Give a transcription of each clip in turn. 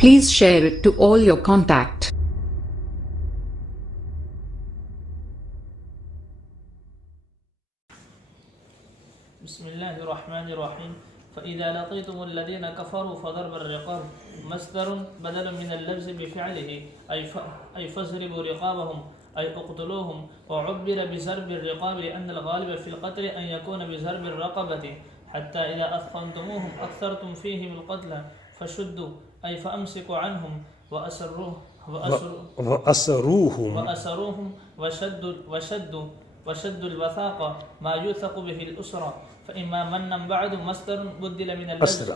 Please share it to all your contact. بسم الله الرحمن الرحيم. فإذا لقيتم الذين كفروا فضرب الرقاب مصدر بدل من اللفظ بفعله أي فاضربوا رقابهم أي اقتلوهم، وعبر بضرب الرقاب لأن الغالب في القتل أن يكون بضرب الرقبة، حتى إذا أثخنتموهم أكثرتم فيهم القتل فشدوا أي فأمسكوا عنهم وأسروهم وشدوا الوثاق ما يوثق به الأسرى، فإما منا بعد مصدر بدل من اللفظ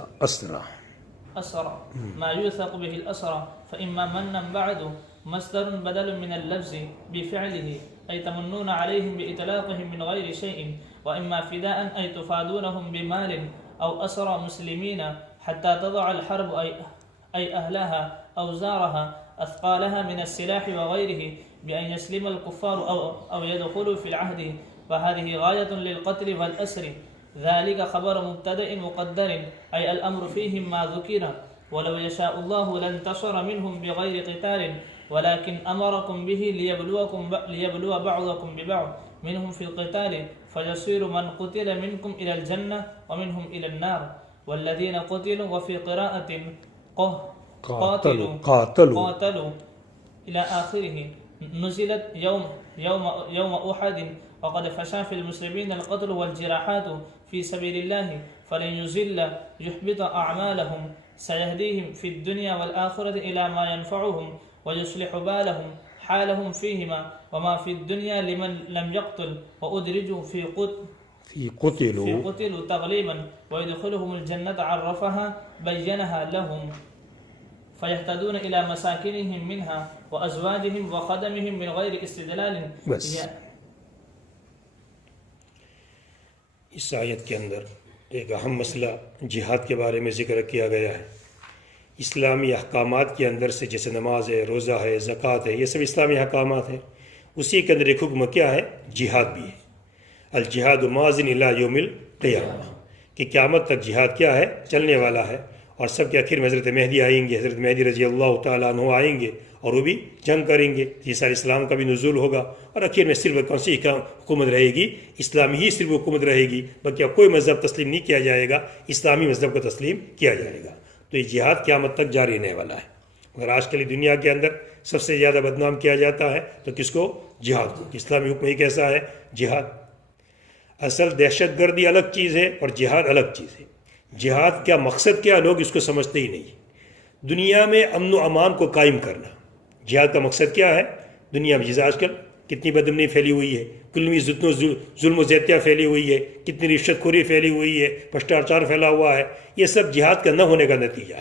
أسرى ما يوثق به الأسرى، فإما منا بعد مصدر بدل من اللفظ بفعله أي تمنون عليهم بإطلاقهم من غير شيء، وإما فداء أي تفادونهم بمال أو أسرى مسلمين حتى تضع الحرب أي أهلها أوزارها أثقالها من السلاح وغيره بأن يسلم الكفار أو يدخلوا في العهد، وهذه غاية للقتل والأسر. ذلك خبر مبتدأ مقدر أي الأمر فيهم ما ذكر، ولو يشاء الله لانتصر منهم بغير قتال، ولكن أمركم به ليبلو بعضكم ببعض منهم في القتال، فيصير من قتل منكم إلى الجنة ومنهم إلى النار، والذين قتلوا وفي قراءة قاتلوا إلى آخره نزلت يوم أحد، وقد فشى في المسلمين القتل والجراحات في سبيل الله، فلن يزل يحبط أعمالهم، سيهديهم في الدنيا والآخرة إلى ما ينفعهم ويصلح بالهم حالهم فيهما، وما في الدنيا لمن لم يقتل وأدرجوا في قتلوا تغليبا، ويدخلهم الجنة عرفها بينها لهم، فيهتدون إلى مساكنهم منها وأزواجهم وخدمهم من غير استدلال. اس آیت کے اندر ایک اہم مسئلہ جہاد کے بارے میں ذکر کیا گیا ہے. اسلامی احکامات کے اندر سے جیسے نماز ہے، روزہ ہے، زکوٰۃ ہے، یہ سب اسلامی احکامات ہیں. اسی کے اندر ایک حکم کیا ہے؟ جہاد بھی ہے. الجہاد ماضٍ الی یوم القیامہ، کہ قیامت تک جہاد کیا ہے؟ چلنے والا ہے. اور سب کے آخر میں حضرت مہدی آئیں گے، حضرت مہدی رضی اللہ تعالیٰ عنہ آئیں گے اور وہ بھی جنگ کریں گے. عیسیٰ علیہ السلام کا بھی نزول ہوگا، اور آخر میں صرف کون سی حکومت رہے گی؟ اسلامی ہی صرف حکومت رہے گی، بلکہ کوئی مذہب تسلیم نہیں کیا جائے گا، اسلامی مذہب کو تسلیم کیا جائے گا. تو یہ جہاد قیامت تک جاری رہنے والا ہے. مگر آج کل دنیا کے اندر سب سے زیادہ بدنام کیا جاتا ہے تو کس کو؟ جہاد کو. اسلامی حکم ہی کیسا ہے؟ جہاد. اصل دہشت گردی الگ چیز ہے اور جہاد الگ چیز ہے. جہاد کا مقصد کیا؟ لوگ اس کو سمجھتے ہی نہیں. دنیا میں امن و امان کو قائم کرنا. جہاد کا مقصد کیا ہے؟ دنیا میں جیسے آج کل کتنی بدامنی پھیلی ہوئی ہے، کلمی ظلم و زیادتیاں پھیلی ہوئی ہے، کتنی رشوت خوری پھیلی ہوئی ہے، بھرشٹاچار پھیلا ہوا ہے. یہ سب جہاد کا نہ ہونے کا نتیجہ ہے.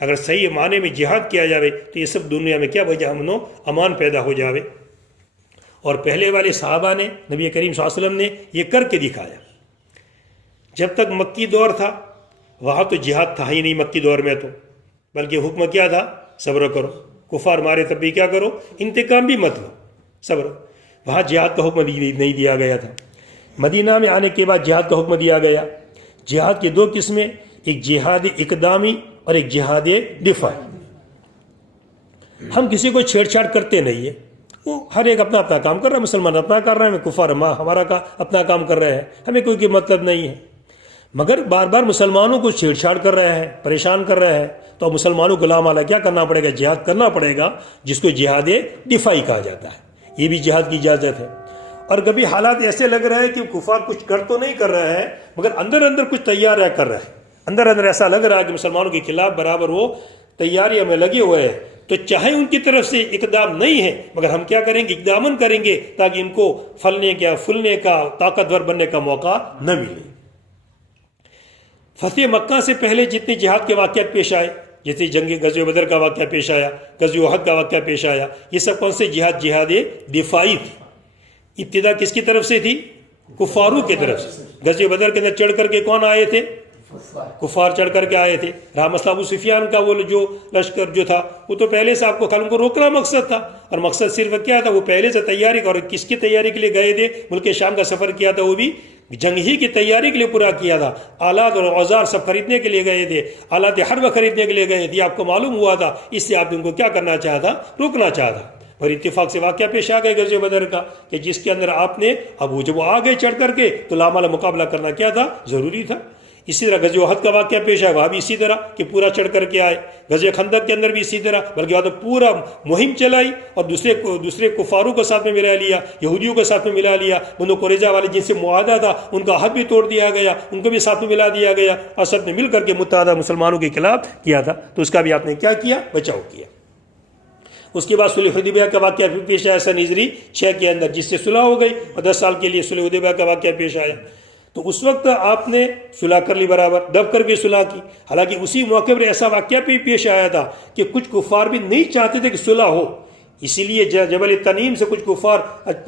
اگر صحیح معنی میں جہاد کیا جاوے تو یہ سب دنیا میں کیا وجہ امن و امان پیدا ہو جاوے. اور پہلے والے صحابہ نے، نبی کریم صلی اللہ علیہ وسلم نے یہ کر کے دکھایا. جب تک مکی دور تھا وہاں تو جہاد تھا ہی نہیں مکی دور میں، تو بلکہ حکم کیا تھا؟ صبر کرو. کفار مارے تب بھی کیا کرو؟ انتقام بھی مت لو، صبر. وہاں جہاد کا حکم نہیں دیا گیا تھا. مدینہ میں آنے کے بعد جہاد کا حکم دیا گیا. جہاد کی دو قسمیں، ایک جہاد اقدامی اور ایک جہاد دفاعی. ہم کسی کو چھیڑ چھاڑ کرتے نہیں ہیں، وہ ہر ایک اپنا اپنا کام کر رہا ہے. مسلمان اپنا کر رہے ہیں، کفار ہمارا اپنا کام کر رہے ہیں، ہمیں کوئی مطلب نہیں ہے. مگر بار بار مسلمانوں کو چھیڑ چھاڑ کر رہے ہیں، پریشان کر رہے ہیں، تو مسلمانوں کو لامالا کیا کرنا پڑے گا؟ جہاد کرنا پڑے گا، جس کو جہاد دفاعی کہا جاتا ہے. یہ بھی جہاد کی اجازت ہے. اور کبھی حالات ایسے لگ رہے ہیں کہ کفار کچھ کر تو نہیں کر رہے ہیں، مگر اندر اندر کچھ تیار کر رہے ہیں. اندر اندر ایسا لگ رہا ہے کہ مسلمانوں کے خلاف برابر وہ تیاریوں میں لگے ہوئے ہیں. تو چاہے ان کی طرف سے اقدام نہیں ہے، مگر ہم کیا کریں گے؟ اقداماً کریں گے تاکہ ان کو پھلنے کا طاقتور بننے کا موقع نہ ملے. فتح مکہ سے پہلے جتنے جہاد کے واقعات پیش آئے، جیسے غزوہ بدر کا واقعہ پیش آیا، غزوہ احد کا واقعہ پیش آیا، یہ سب کون سے جہاد دفاعی تھی. ابتدا کس کی طرف سے تھی؟ کفاروں کی طرف سے. غزوہ بدر کے اندر چڑھ کر کے کون آئے تھے؟ کفار چڑھ کر کے آئے تھے. مسئلہ ابو سفیان کا وہ جو لشکر جو تھا، وہ تو پہلے سے آپ کو خلق کو روکنا مقصد تھا، اور مقصد صرف کیا تھا؟ وہ پہلے سے تیاری، اور کس کی تیاری کے لیے گئے تھے؟ ملک شام کا سفر کیا تھا، وہ بھی جنگ ہی کی تیاری کے لیے پورا کیا تھا، آلات اور اوزار سب خریدنے کے لیے گئے تھے، آلات حرب خریدنے کے لیے گئے تھے، آپ کو معلوم ہوا تھا، اس سے آپ نے ان کو کیا کرنا چاہا تھا؟ روکنا چاہا تھا۔ اور اتفاق سے واقعہ پیش آ گئے غزوہ بدر کا کہ جس کے اندر آپ نے جب وہ آ گئے چڑھ کر کے تو لامال مقابلہ کرنا کیا تھا؟ ضروری تھا۔ اسی طرح غزوہ احد کا واقعہ پیش آیا، وہاں بھی اسی طرح کہ پورا چڑھ کر کے آئے۔ غزوہ خندق کے اندر بھی اسی طرح، بلکہ وہاں تو پورا مہم چلائی اور دوسرے کفاروں کو ساتھ میں ملا لیا، یہودیوں کو ساتھ میں ملا لیا، بنو قریظہ والے جن سے معاہدہ تھا ان کا حد بھی توڑ دیا گیا، ان کو بھی ساتھ میں ملا دیا گیا اور سب نے مل کر کے متحدہ مسلمانوں کے خلاف کیا تھا۔ تو اس کا بھی آپ نے کیا کیا؟ بچاؤ کیا۔ اس کے بعد صلح حدیبیہ کا واقعہ بھی پیش آیا سن ہجری 6 کے اندر، جس سے صلح ہو گئی اور 10 سال کے لیے صلح حدیبیہ کا واقعہ پیش آیا۔ تو اس وقت آپ نے صلح کر لی، برابر دب کر بھی صلح کی۔ حالانکہ اسی موقع پر ایسا واقعہ بھی پیش آیا تھا کہ کچھ کفار بھی نہیں چاہتے تھے کہ صلح ہو، اسی لیے جبل تنیم سے کچھ کفار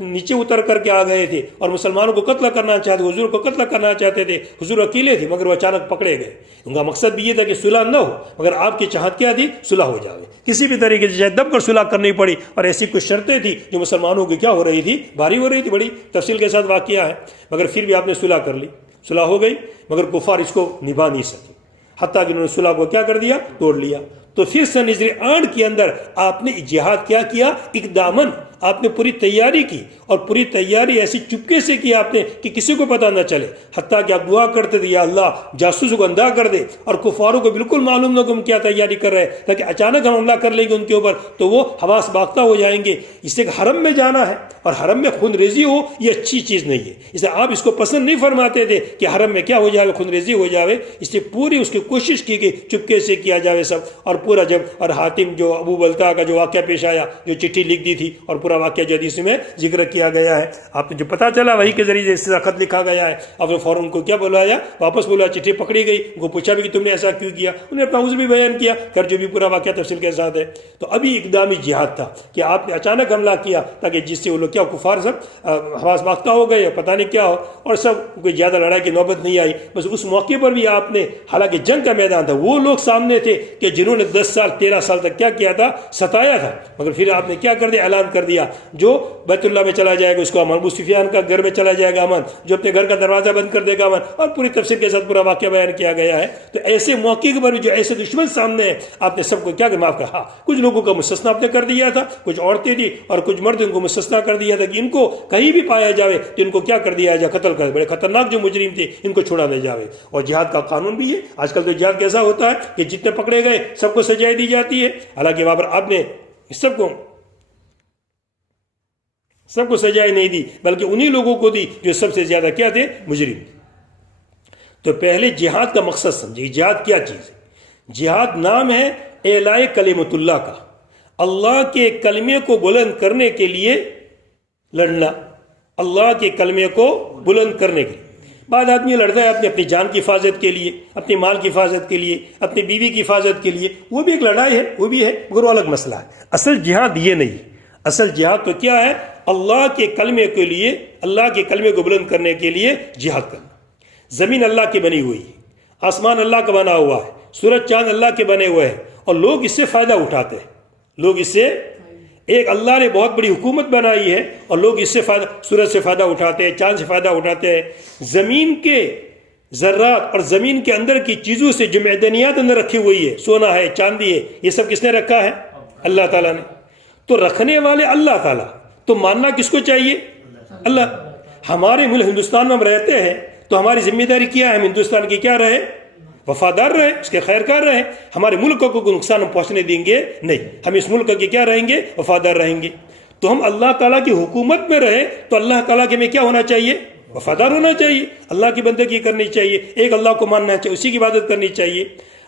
نیچے اتر کر کے آ گئے تھے اور مسلمانوں کو قتل کرنا چاہتے، حضور کو قتل کرنا چاہتے تھے۔ حضور اکیلے تھے مگر وہ اچانک پکڑے گئے۔ ان کا مقصد بھی یہ تھا کہ صلح نہ ہو، مگر آپ کی چاہت کیا تھی؟ صلح ہو جائے، کسی بھی طریقے سے دب کر صلح کرنی پڑی۔ اور ایسی کچھ شرطیں تھیں جو مسلمانوں کی کیا ہو رہی تھی؟ بھاری ہو رہی تھی، بڑی تفصیل کے ساتھ واقعہ ہے، مگر پھر بھی آپ نے صلح کر لی، صلح ہو گئی، مگر کفار اس کو نبھا نہیں سکے، حتیٰ کہ انہوں نے صلح کو کیا کر دیا؟ توڑ لیا۔ تو پھر سن ہجری 8 کے اندر آپ نے جہاد کیا کیا؟ اقداماً آپ نے پوری تیاری کی، اور پوری تیاری ایسی چپکے سے کی آپ نے کہ کسی کو پتہ نہ چلے، حتیٰ کہ آپ دعا کرتے تھے یا اللہ جاسوسوں کو اندھا کر دے اور کفاروں کو بالکل معلوم نہ کہ ہم کیا تیاری کر رہے ہیں، تاکہ اچانک ہم حملہ کر لیں گے ان کے اوپر تو وہ حواس باختہ ہو جائیں گے۔ اس سے حرم میں جانا ہے اور حرم میں خون ریزی ہو، یہ اچھی چیز نہیں ہے، اسے آپ اس کو پسند نہیں فرماتے تھے کہ حرم میں کیا ہو جائے؟ خون ریزی ہو جائے۔ اس سے پوری اس کی کوشش کی گئی چپکے سے کیا جائے سب، اور پورا جب اور حاتم جو ابو بلتع کا جو واقعہ پیش آیا، جو چٹھی لکھ دی تھی اور پورا واقعہ جو حدیث میں ذکر کیا گیا ہے، آپ نے جو پتہ چلا وہی کے ذریعے اس سے خط لکھا گیا ہے، آپ نے فوراً کو کیا بلایا؟ واپس بولا، چٹھی پکڑی گئی، ان کو پوچھا بھی کہ تم نے ایسا کیوں کیا، انہوں نے اپنا عذر بھی بیان کیا، کر جو بھی پورا واقعہ تفصیل کے ساتھ ہے۔ تو ابھی اقدامی جہاد تھا کہ آپ نے اچانک حملہ کیا تاکہ جس سے وہ لوگ کیا کفار سب حواس باختہ ہو گئے، پتہ نہیں کیا ہو، اور سب کوئی زیادہ لڑائی کی نوبت نہیں آئی۔ بس اس موقع پر بھی آپ نے، حالانکہ جنگ کا میدان تھا، وہ لوگ سامنے تھے کہ جنہوں نے 10 سال 13 سال تک کیا کیا تھا؟ ستایا تھا، مگر پھر آپ نے کیا کر دیا؟ اعلان کر دیا جو بیت اللہ میں چلا جائے گا اس کو امن، ابو سفیان کا گھر میں چلا جائے گا امن، جو اپنے گھر کا دروازہ بند کر دے گا امن، اور پوری تفصیل کے ساتھ پورا واقعہ بیان کیا گیا ہے۔ تو ایسے موقع پر بھی جو ایسے دشمن سامنے ہیں، آپ نے سب کو کیا معاف کہا؟ کچھ لوگوں کا مستثنا آپ نے کر دیا تھا، کچھ عورتیں تھی اور کچھ مرد، ان کو مستثنا کر دیا تھا کہ ان کو کہیں بھی پایا جائے تو ان کو کیا کر دیا جائے؟ قتل کر، بڑے خطرناک جو مجرم تھے ان کو چھوڑا نہ جائے۔ اور جہاد کا قانون بھی ہے، آج کل تو جہاد کیسا ہوتا ہے کہ جتنے پکڑے گئے سب کو سزائیں دی جاتی ہے، حالانکہ وہاں پر آپ نے سب کو سزائیں نہیں دی، بلکہ انہی لوگوں کو دی جو سب سے زیادہ کیا تھے؟ مجرم۔ تو پہلے جہاد کا مقصد سمجھے، جہاد کیا چیز ہے؟ جہاد نام ہے اعلاء کلمۃ اللہ کا، اللہ کے کلمے کو بلند کرنے کے لیے لڑنا، اللہ کے کلمے کو بلند کرنے کے لیے۔ بعد آدمی لڑتا ہے اپنی جان کی حفاظت کے لیے، اپنے مال کی حفاظت کے لیے، اپنی بیوی کی حفاظت کے لیے، وہ بھی ایک لڑائی ہے، وہ بھی ہے، مگر وہ الگ مسئلہ ہے۔ اصل جہاد یہ نہیں، اصل جہاد تو کیا ہے؟ اللہ کے کلمے کے لیے، اللہ کے کلمے کو بلند کرنے کے لیے جہاد کرنا۔ زمین اللہ کی بنی ہوئی ہے، آسمان اللہ کا بنا ہوا ہے، سورج چاند اللہ کے بنے ہوئے ہیں، اور لوگ اس سے فائدہ اٹھاتے ہیں، لوگ اس سے، ایک اللہ نے بہت بڑی حکومت بنائی ہے اور لوگ اس سے فائدہ، سورج سے فائدہ اٹھاتے ہیں، چاند سے فائدہ اٹھاتے ہیں۔ زمین کے ذرات اور زمین کے اندر کی چیزوں سے جو معدنیات اندر رکھی ہوئی ہے، سونا ہے، چاندی ہے، یہ سب کس نے رکھا ہے؟ اللہ تعالیٰ نے۔ تو رکھنے والے اللہ تعالیٰ، تو ماننا کس کو چاہیے؟ اللہ۔ ہمارے ملک ہندوستان میں ہم رہتے ہیں تو ہماری ذمہ داری کیا ہے؟ ہم ہندوستان کی کیا رہے؟ وفادار رہے، اس کے خیر کار رہے۔ ہمارے ملک کو کوئی نقصان ہم پہنچنے دیں گے نہیں، ہم اس ملک کے کیا رہیں گے؟ وفادار رہیں گے۔ تو ہم اللہ تعالیٰ کی حکومت میں رہے تو اللہ تعالیٰ کے میں کیا ہونا چاہیے؟ وفادار ہونا چاہیے، اللہ کی بندگی کرنی چاہیے، ایک اللہ کو ماننا چاہیے، اسی کی عبادت کرنی چاہیے۔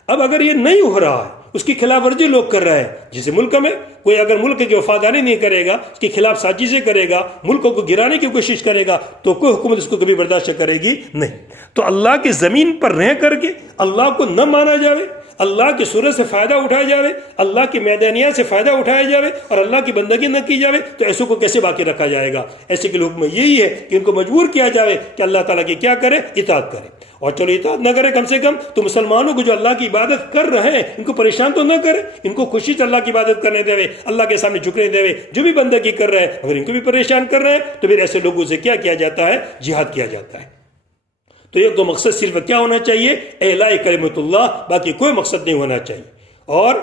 اب اگر یہ نہیں ہو رہا ہے، اس کی خلاف ورزی لوگ کر رہے ہیں، جیسے ملک میں کوئی اگر ملک کی وفاداری نہیں کرے گا، اس کے خلاف سازشیں کرے گا، ملکوں کو گرانے کی کوشش کرے گا، تو کوئی حکومت اس کو کبھی برداشت کرے گی نہیں۔ تو اللہ کی زمین پر رہ کر کے اللہ کو نہ مانا جائے، اللہ کے سورج سے فائدہ اٹھایا جائے، اللہ کی میدانیات سے فائدہ اٹھایا جائے اور اللہ کی بندگی نہ کی جائے، تو ایسوں کو کیسے باقی رکھا جائے گا؟ ایسے کے حکم یہی ہے کہ ان کو مجبور کیا جائے کہ اللہ تعالیٰ کی کیا کرے؟ اطاعت کرے۔ اور چلو اطاعت نہ کرے، کم سے کم تو مسلمانوں کو جو اللہ کی عبادت کر رہے ہیں ان کو پریشان تو نہ کرے، ان کو خوشی سے اللہ کی عبادت کرنے دے، اللہ کے سامنے جھکنے دے، جو بھی بندگی کر رہے ہیں اگر ان کو بھی پریشان کر رہے ہیں تو پھر ایسے لوگوں سے کیا کیا جاتا ہے؟ جہاد کیا جاتا ہے۔ تو ایک تو مقصد صرف کیا ہونا چاہیے؟ اعلاء کلمۃ اللہ، باقی کوئی مقصد نہیں ہونا چاہیے. اور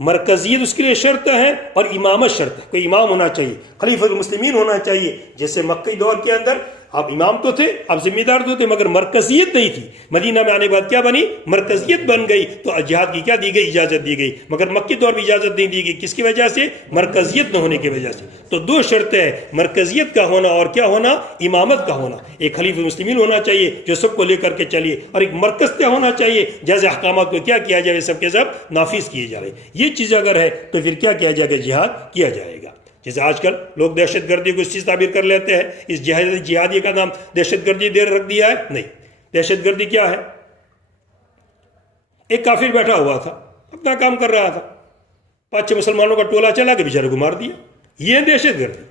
مرکزیت اس کے لیے شرط ہے اور امامت شرط ہے. کوئی امام ہونا چاہیے، خلیفۃ المسلمین ہونا چاہیے. جیسے مکی دور کے اندر آپ امام تو تھے، آپ ذمہ دار تو تھے، مگر مرکزیت نہیں تھی. مدینہ میں آنے کے بعد کیا بنی؟ مرکزیت بن گئی. تو جہاد کی کیا دی گئی؟ اجازت دی گئی. مگر مکی دور میں اجازت نہیں دی گئی. کس کی وجہ سے؟ مرکزیت نہ ہونے کی وجہ سے. تو دو شرطیں ہیں، مرکزیت کا ہونا اور کیا ہونا؟ امامت کا ہونا. ایک خلیفۃ المسلمین ہونا چاہیے جو سب کو لے کر کے چلیے، اور ایک مرکز کیا ہونا چاہیے جیسے احکامات کو کیا کیا جائے سب کے سب نافذ کیے جا رہے. یہ چیز اگر ہے تو پھر کیا کیا جائے گا؟ جہاد کیا جائے گا. جیسے آج کل لوگ دہشت گردی کو اس چیز تعبیر کر لیتے ہیں، اس جہادی کا نام دہشت گردی دیر رکھ دیا ہے. نہیں، دہشت گردی کیا ہے؟ ایک کافر بیٹھا ہوا تھا، اپنا کام کر رہا تھا، 5-6 مسلمانوں کا ٹولہ چلا کے بیچارے کو مار دیا. یہ دہشت گردی.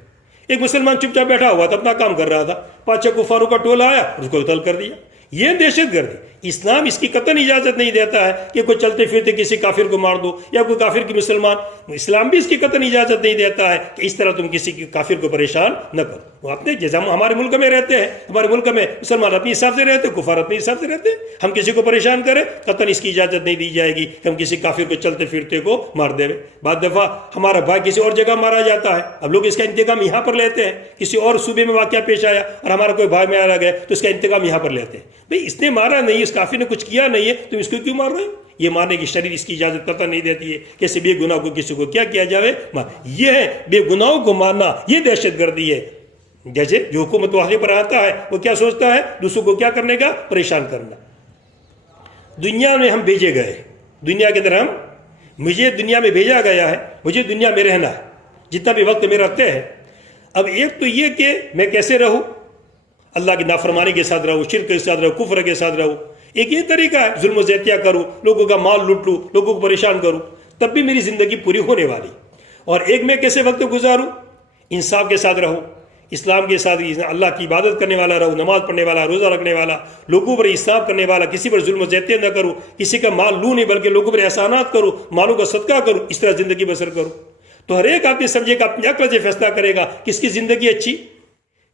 ایک مسلمان چپ چاپ بیٹھا ہوا تھا، اپنا کام کر رہا تھا، 5-6 کفاروں کا ٹولہ آیا، اس کو قتل کر دیا. یہ دہشت گردی. اسلام اس کی قطعاً اجازت نہیں دیتا ہے کہ کوئی چلتے پھرتے کسی کافر کو مار دو یا کوئی کافر کی مسلمان. اسلام بھی اس کی قطعاً اجازت نہیں دیتا ہے کہ اس طرح تم کسی کافر کو پریشان نہ کرو. وہ اپنے جیسے ہم ہمارے ملک میں رہتے ہیں، ہمارے ملک میں مسلمان اپنے حساب سے رہتے ہیں، کفار اپنے حساب سے رہتے ہیں. ہم کسی کو پریشان کریں قطعاً اس کی اجازت نہیں دی جائے گی کہ ہم کسی کافر کو چلتے پھرتے کو مار دیں. بعض دفعہ ہمارا بھائی کسی اور جگہ مارا جاتا ہے، اب لوگ اس کا انتقام یہاں پر لیتے ہیں. کسی اور صوبے میں واقعہ پیش آیا اور ہمارا کوئی بھائی مارا گیا تو اس کا انتقام یہاں پر لیتے ہیں. بھئی اس نے مارا نہیں، اس کافر نے کچھ کیا نہیں ہے، تم اس کو کیوں مار رہے ہو؟ یہ مارنے کی شریعت اس کی اجازت قطع نہیں دیتی ہے. کسی بے گناہ کو کسی کو کیا جاوے؟ یہ ہے بے گناہوں کو مارنا، یہ دہشت گردی ہے. جیسے جو حکومت وحدے پر آتا ہے وہ کیا سوچتا ہے؟ دوسروں کو کیا کرنے کا؟ پریشان کرنا. دنیا میں ہم بھیجے گئے، دنیا کے اندر مجھے دنیا میں بھیجا گیا ہے، مجھے دنیا میں رہنا ہے جتنا بھی وقت میرا طے ہے. اب ایک تو یہ کہ میں کیسے رہوں؟ اللہ کی نافرمانی کے ساتھ رہوں، شرک کے ساتھ رہوں، کفر کے ساتھ رہوں. ایک یہ طریقہ ہے ظلم و زیادتیاں کروں، لوگوں کا مال لوٹ لوں، لوگوں کو پریشان کروں، تب بھی میری زندگی پوری ہونے والی. اور ایک میں کیسے وقت گزاروں؟ انصاف کے ساتھ رہوں، اسلام کے ساتھ اللہ کی عبادت کرنے والا رہوں، نماز پڑھنے والا، روزہ رکھنے والا، لوگوں پر انصاف کرنے والا، کسی پر ظلم و زیادتیاں نہ کروں، کسی کا مال لوں نہیں بلکہ لوگوں پر احسانات کروں، مالوں کا صدقہ کروں، اس طرح زندگی بسر کروں. تو ہر ایک آدمی سمجھے گا، اپنی عقل سے فیصلہ کرے گا کس کی زندگی اچھی.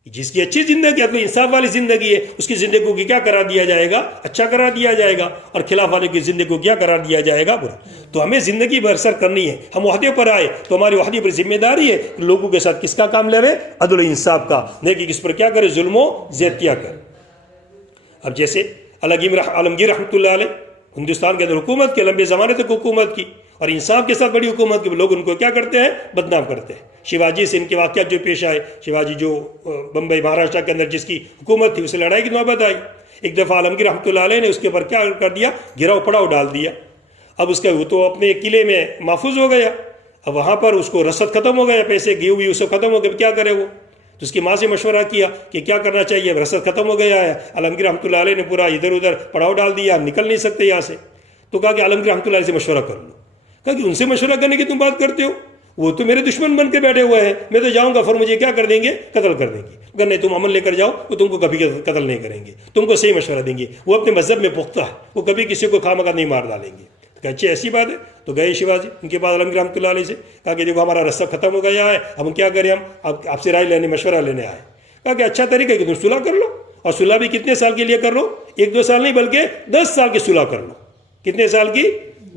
جس کی اچھی زندگی ہے، انصاف والی زندگی ہے، اس کی زندگی کو کیا قرار دیا جائے گا؟ اچھا قرار دیا جائے گا. اور خلاف والے کی زندگی کو کیا قرار دیا جائے گا؟ برا. تو ہمیں زندگی بسر کرنی ہے. ہم وحدے پر آئے تو ہماری وحدے پر ذمہ داری ہے کہ لوگوں کے ساتھ کس کا کام لے، عدل و انصاف کا، نہیں کہ کس پر کیا کرے؟ ظلم و زیادتیاں کر. اب جیسے عالمگیر رحمۃ اللہ علیہ ہندوستان کے اندر حکومت کی، لمبے زمانے تک حکومت کی اور انصاف کے ساتھ بڑی حکومت کی، لوگ ان کو کیا کرتے ہیں؟ بدنام کرتے ہیں. شیواجی سے ان کے واقعات جو پیش آئے، شیواجی جو بمبئی مہاراشٹر کے اندر جس کی حکومت تھی، اسے لڑائی کی نوبت آئی. ایک دفعہ عالمگیر رحمۃ اللہ علیہ نے اس کے اوپر کیا کر دیا؟ گھیراؤ پڑاؤ ڈال دیا. اب اس کا وہ تو اپنے قلعے میں محفوظ ہو گیا. اب وہاں پر اس کو رسد ختم ہو گیا، پیسے گئے ہوئی اس کو ختم ہو گئے، کیا کرے وہ؟ تو اس کی ماں سے مشورہ کیا کہ کیا کرنا چاہیے، رسد ختم ہو گیا ہے. عالمگیر رحمۃ اللہ علیہ نے پورا ادھر ادھر پڑاؤ ڈال دیا، ہم نکل نہیں سکتے یہاں سے. تو کہا کہ عالمگیر رحمۃ اللہ علیہ سے مشورہ کر لو. کہا کہ ان سے مشورہ کرنے کی تم بات کرتے ہو؟ وہ تو میرے دشمن بن کے بیٹھے ہوئے ہیں، میں تو جاؤں گا پھر مجھے کیا کر دیں گے؟ قتل کر دیں گے. اگر نہیں تم عمل لے کر جاؤ وہ تم کو کبھی قتل نہیں کریں گے، تم کو صحیح مشورہ دیں گے. وہ اپنے مذہب میں پختہ ہے، وہ کبھی کسی کو خواہ مخواہ نہیں مار ڈالیں گے. کہ اچھی ایسی بات ہے. تو گئے شیواجی ان کے بعد عالمگیر رحمۃ اللہ علیہ سے، کہا کہ دیکھو ہمارا رسہ ختم ہو گیا ہے، ہم کیا کریں؟ ہم آپ سے رائے لینے، مشورہ لینے آئے. کہا کہ اچھا طریقہ ہے کہ تم صلح کر لو، اور صلح بھی کتنے سال کے لیے کر لو؟ 1-2 سال نہیں بلکہ 10 سال کی صلح کر لو. کتنے سال کی؟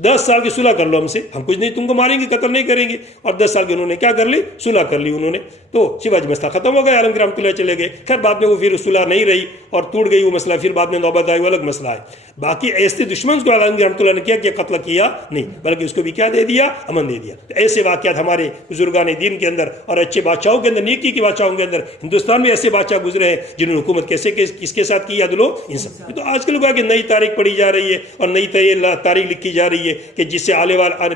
10 سال کی صلح کر لو ہم سے، ہم کچھ نہیں تم کو ماریں گے، قتل نہیں کریں گے. اور 10 سال کی انہوں نے کیا کر لی؟ صلح کر لی انہوں نے. تو شیواجی مسئلہ ختم ہو گیا، عالمگیر رحمۃ اللہ چلے گئے. خیر بعد میں وہ پھر صلح نہیں رہی اور ٹوٹ گئی وہ مسئلہ، پھر بعد میں نوبت آئی، وہ الگ مسئلہ ہے. باقی ایسے دشمن کو عالمگیر رحمۃ اللہ نے کیا قتل کیا نہیں، بلکہ اس کو بھی کیا دے دیا؟ امن دے دیا. تو ایسے واقعات ہمارے بزرگان دین کے اندر اور اچھے بادشاہوں کے اندر، نیکی کے بادشاہوں کے اندر ہندوستان میں ایسے بادشاہ گزرے ہیں جنہوں نے حکومت کیسے کس کے ساتھ کی؟ عدل و انصاف. تو آج کل کہ نئی تاریخ پڑھی جا رہی ہے اور نئی تاریخ لکھی جا رہی ہے کہ جس سے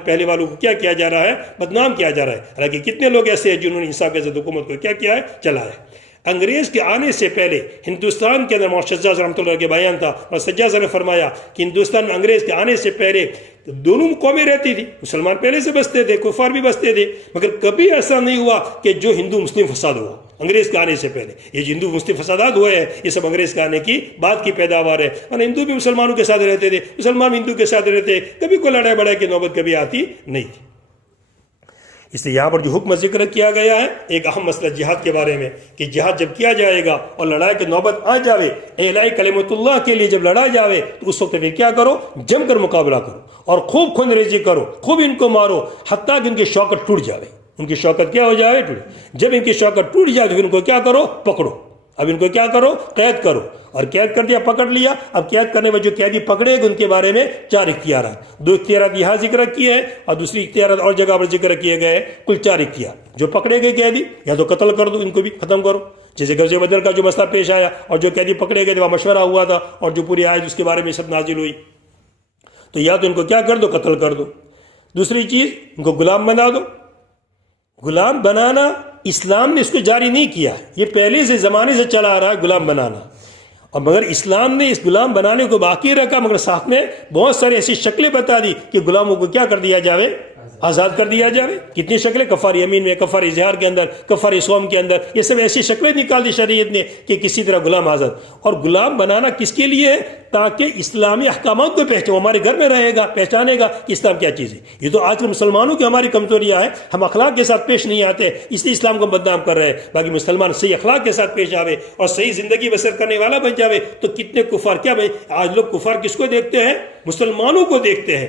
پہلے والوں کو کیا کیا جا رہا ہے؟ بدنام کیا جا رہا ہے. حالانکہ کتنے لوگ ایسے ہیں جنہوں نے انصاف کے ساتھ حکومت کو کیا ہے؟ چلا ہے. انگریز کے آنے سے پہلے ہندوستان کے اندر مولانا سجاد رحمۃ اللہ کے بیان تھا، اور سجاد نے فرمایا کہ ہندوستان میں انگریز کے آنے سے پہلے دونوں قومیں رہتی تھی. مسلمان پہلے سے بستے تھے، کفار بھی بستے تھے، مگر کبھی ایسا نہیں ہوا کہ جو ہندو مسلم فساد ہوا انگریز کے آنے سے پہلے. یہ ہندو مسلم فسادات ہوئے ہیں، یہ سب انگریز کے آنے کی بات کی پیداوار ہے. اور ہندو بھی مسلمانوں کے ساتھ رہتے تھے، مسلمان ہندو کے ساتھ رہتے، کبھی کوئی لڑائی بڑائی کی نوبت کبھی آتی نہیں تھی. اس لیے یہاں پر جو حکم ذکر کیا گیا ہے ایک اہم مسئلہ جہاد کے بارے میں کہ جہاد جب کیا جائے گا اور لڑائی کی نوبت آ جاوے اعلاء کلمت اللہ کے لیے جب لڑا جاوے تو اس وقت پھر کیا کرو جم کر مقابلہ کرو اور خوب خون ریزی کرو خوب ان کو مارو حتیٰ کہ ان کی شوکت ٹوٹ جاوے ان کی شوکت کیا ہو جائے ٹوٹ جب ان کی شوکت ٹوٹ جائے تو پھر ان کو کیا کرو پکڑو اب ان کو کیا کرو قید کرو اور قید کر دیا پکڑ لیا اب قید کرنے میں جو قیدی پکڑے گا ان کے بارے میں 4 اختیارات 2 اختیارات یہاں ذکر کیے ہیں اور دوسری اختیارات اور جگہ پر ذکر کیے گئے کل 4 اختیار جو پکڑے گئے قیدی یا تو قتل کر دو ان کو بھی ختم کرو جیسے غزوہ بدر کا جو مسئلہ پیش آیا اور جو قیدی پکڑے گئے تھے وہاں مشورہ ہوا تھا اور جو پوری آیت اس کے بارے میں سب نازل ہوئی تو یا تو ان کو کیا کر دو قتل کر دو دوسری چیز ان کو غلام بنا دو غلام بنانا اسلام نے اس کو جاری نہیں کیا یہ پہلے سے زمانے سے چلا آ رہا ہے غلام بنانا اور مگر اسلام نے اس غلام بنانے کو باقی رکھا مگر ساتھ میں بہت ساری ایسی شکلیں بتا دی کہ غلاموں کو کیا کر دیا جاوے آزاد کر دیا جائے کتنی شکلیں کفار یمین میں کفار اظہار کے اندر کفار صوم کے اندر یہ سب ایسی شکلیں نکال دی شریعت نے کہ کسی طرح غلام آزاد اور غلام بنانا کس کے لیے ہے تاکہ اسلامی احکامات کو پہچانے ہمارے گھر میں رہے گا پہچانے گا کہ اسلام کیا چیز ہے یہ تو آج کل مسلمانوں کی ہماری کمزوریاں ہیں ہم اخلاق کے ساتھ پیش نہیں آتے اس لیے اسلام کو بدنام کر رہے ہیں باقی مسلمان صحیح اخلاق کے ساتھ پیش آوے اور صحیح زندگی بسر کرنے والا بن جاوے تو کتنے کفار کیا بھائی آج لوگ کفار کس کو دیکھتے ہیں مسلمانوں کو دیکھتے ہیں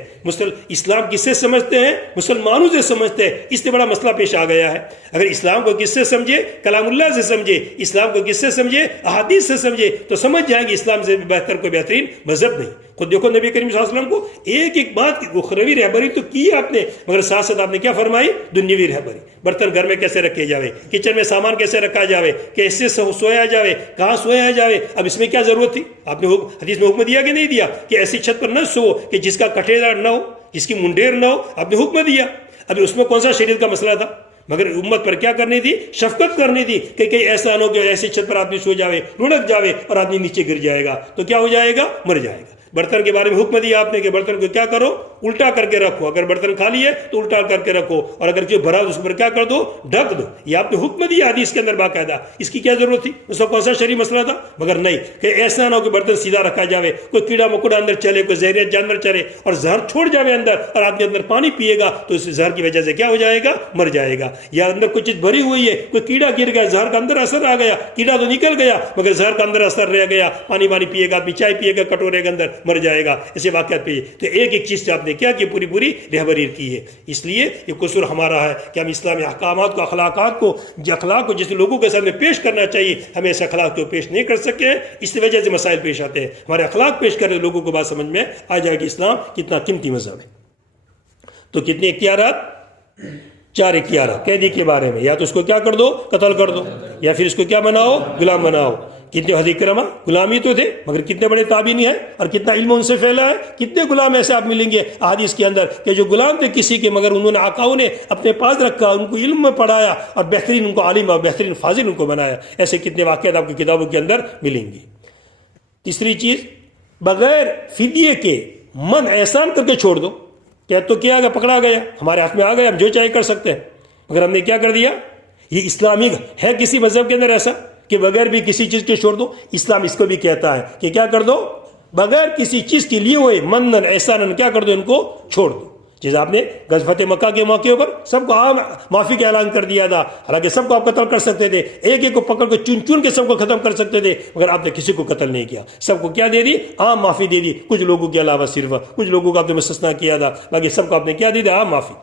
اسلام کس سے سمجھتے ہیں مسلمانوں سے سمجھتے ہیں اس سے بڑا مسئلہ پیش آ گیا ہے اگر اسلام کو کس سے سمجھے کلام اللہ سے سمجھے اسلام کو کس سے سمجھے احادیث سے سمجھے تو سمجھ جائیں گے اسلام سے بہتر کوئی بہترین مذہب نہیں خود دیکھو نبی کریم صلی اللہ علیہ وسلم کو ایک ایک بات اخروی رہبری تو کی آپ نے مگر ساتھ ساتھ آپ نے کیا فرمائی دنیوی رہبری برتن گھر میں کیسے رکھے جاوے کچن میں سامان کیسے رکھا جاوے کیسے سویا جاوے کہاں سویا جاوے اب اس میں کیا ضرورت تھی آپ نے حدیث میں حکم دیا کہ نہیں دیا کہ ایسی چھت پر نہ سو کہ جس کا کٹھے دار نہ ہو جس کی منڈیر نہ ہو آپ نے حکم دیا ابھی اس میں کون سا شریعت کا مسئلہ تھا مگر امت پر کیا کرنی تھی شفقت کرنی تھی کہ کہیں ایسا نہ ہو کہ ایسی چھت پر آدمی سو جاوے لڑک جاوے اور آدمی نیچے گر جائے گا تو کیا ہو جائے گا مر جائے گا برتن کے بارے میں حکم دیا آپ نے کہ برتن کو کیا کرو الٹا کر کے رکھو اگر برتن خالی ہے تو الٹا کر کے رکھو اور اگر کوئی بھرا اس پر کیا کر دو ڈھک دو یہ آپ نے حکم دیا حدیث کے اندر باقاعدہ اس کی کیا ضرورت تھی اس کا کون سا شرعی مسئلہ تھا مگر نہیں کہ ایسا نہ ہو کہ برتن سیدھا رکھا جاوے کوئی کیڑا مکوڑا اندر چلے کوئی زہریلا جانور چلے اور زہر چھوڑ جاوے اندر اور آدمی اندر پانی پیے گا تو اس زہر کی وجہ سے کیا ہو جائے گا مر جائے گا یا اندر کوئی چیز بھری ہوئی ہے کوئی کیڑا گر گیا زہر کا اندر اثر آ گیا کیڑا تو نکل گیا مگر زہر کا اندر اثر رہ گیا پانی پیے گا چائے پیے گا کٹورے کے اندر مر جائے گا ایسے واقعات پہ تو ایک ایک چیز سے آپ نے کیا کہ پوری رہبری کی ہے اس لیے یہ قصور ہمارا ہے کہ ہم اسلامی احکامات کو اخلاقات کو اخلاق کو جس لوگوں کے سامنے پیش کرنا چاہیے ہمیں اس اخلاق کو پیش نہیں کر سکے اس وجہ سے مسائل پیش آتے ہیں ہمارے اخلاق پیش کرے لوگوں کو بات سمجھ میں آ جائے کہ اسلام کتنا قیمتی مذہب ہے تو کتنے اختیارات 4 اختیارات قیدی کے بارے میں یا تو اس کو کیا کر دو قتل کر دو یا پھر اس کو کیا بناؤ غلام بناؤ کتنے حدیث کرما غلامی تو تھے مگر کتنے بڑے تابعین ہیں اور کتنا علم ان سے پھیلا ہے کتنے غلام ایسے آپ ملیں گے احادیث کے اندر کہ جو غلام تھے کسی کے مگر انہوں نے آقاؤں نے اپنے پاس رکھا ان کو علم میں پڑھایا اور بہترین ان کو عالم اور بہترین فاضل ان کو بنایا ایسے کتنے واقعات آپ کی کتابوں کے اندر ملیں گے تیسری چیز بغیر فدیے کے من احسان کر کے چھوڑ دو کیا تو کیا گیا پکڑا گیا ہمارے ہاتھ میں آ گیا ہم جو چاہے کر سکتے ہیں مگر ہم نے کیا کر دیا یہ اسلامی ہے کسی مذہب کے اندر ایسا کہ بغیر بھی کسی چیز کے چھوڑ دو اسلام اس کو بھی کہتا ہے کہ کیا کر دو بغیر کسی چیز کے لیے ہوئے منن احسانن کیا کر دو ان کو چھوڑ دو جیسے آپ نے غزوہ مکہ کے موقع پر سب کو عام معافی کا اعلان کر دیا تھا حالانکہ سب کو آپ قتل کر سکتے تھے ایک ایک کو پکڑ کے چن چن کے سب کو ختم کر سکتے تھے مگر آپ نے کسی کو قتل نہیں کیا سب کو کیا دے دی عام معافی دے دی کچھ لوگوں کے علاوہ صرف کچھ لوگوں کو آپ نے مستثنا کیا تھا باقی سب کو آپ نے کیا دے دیا عام معافی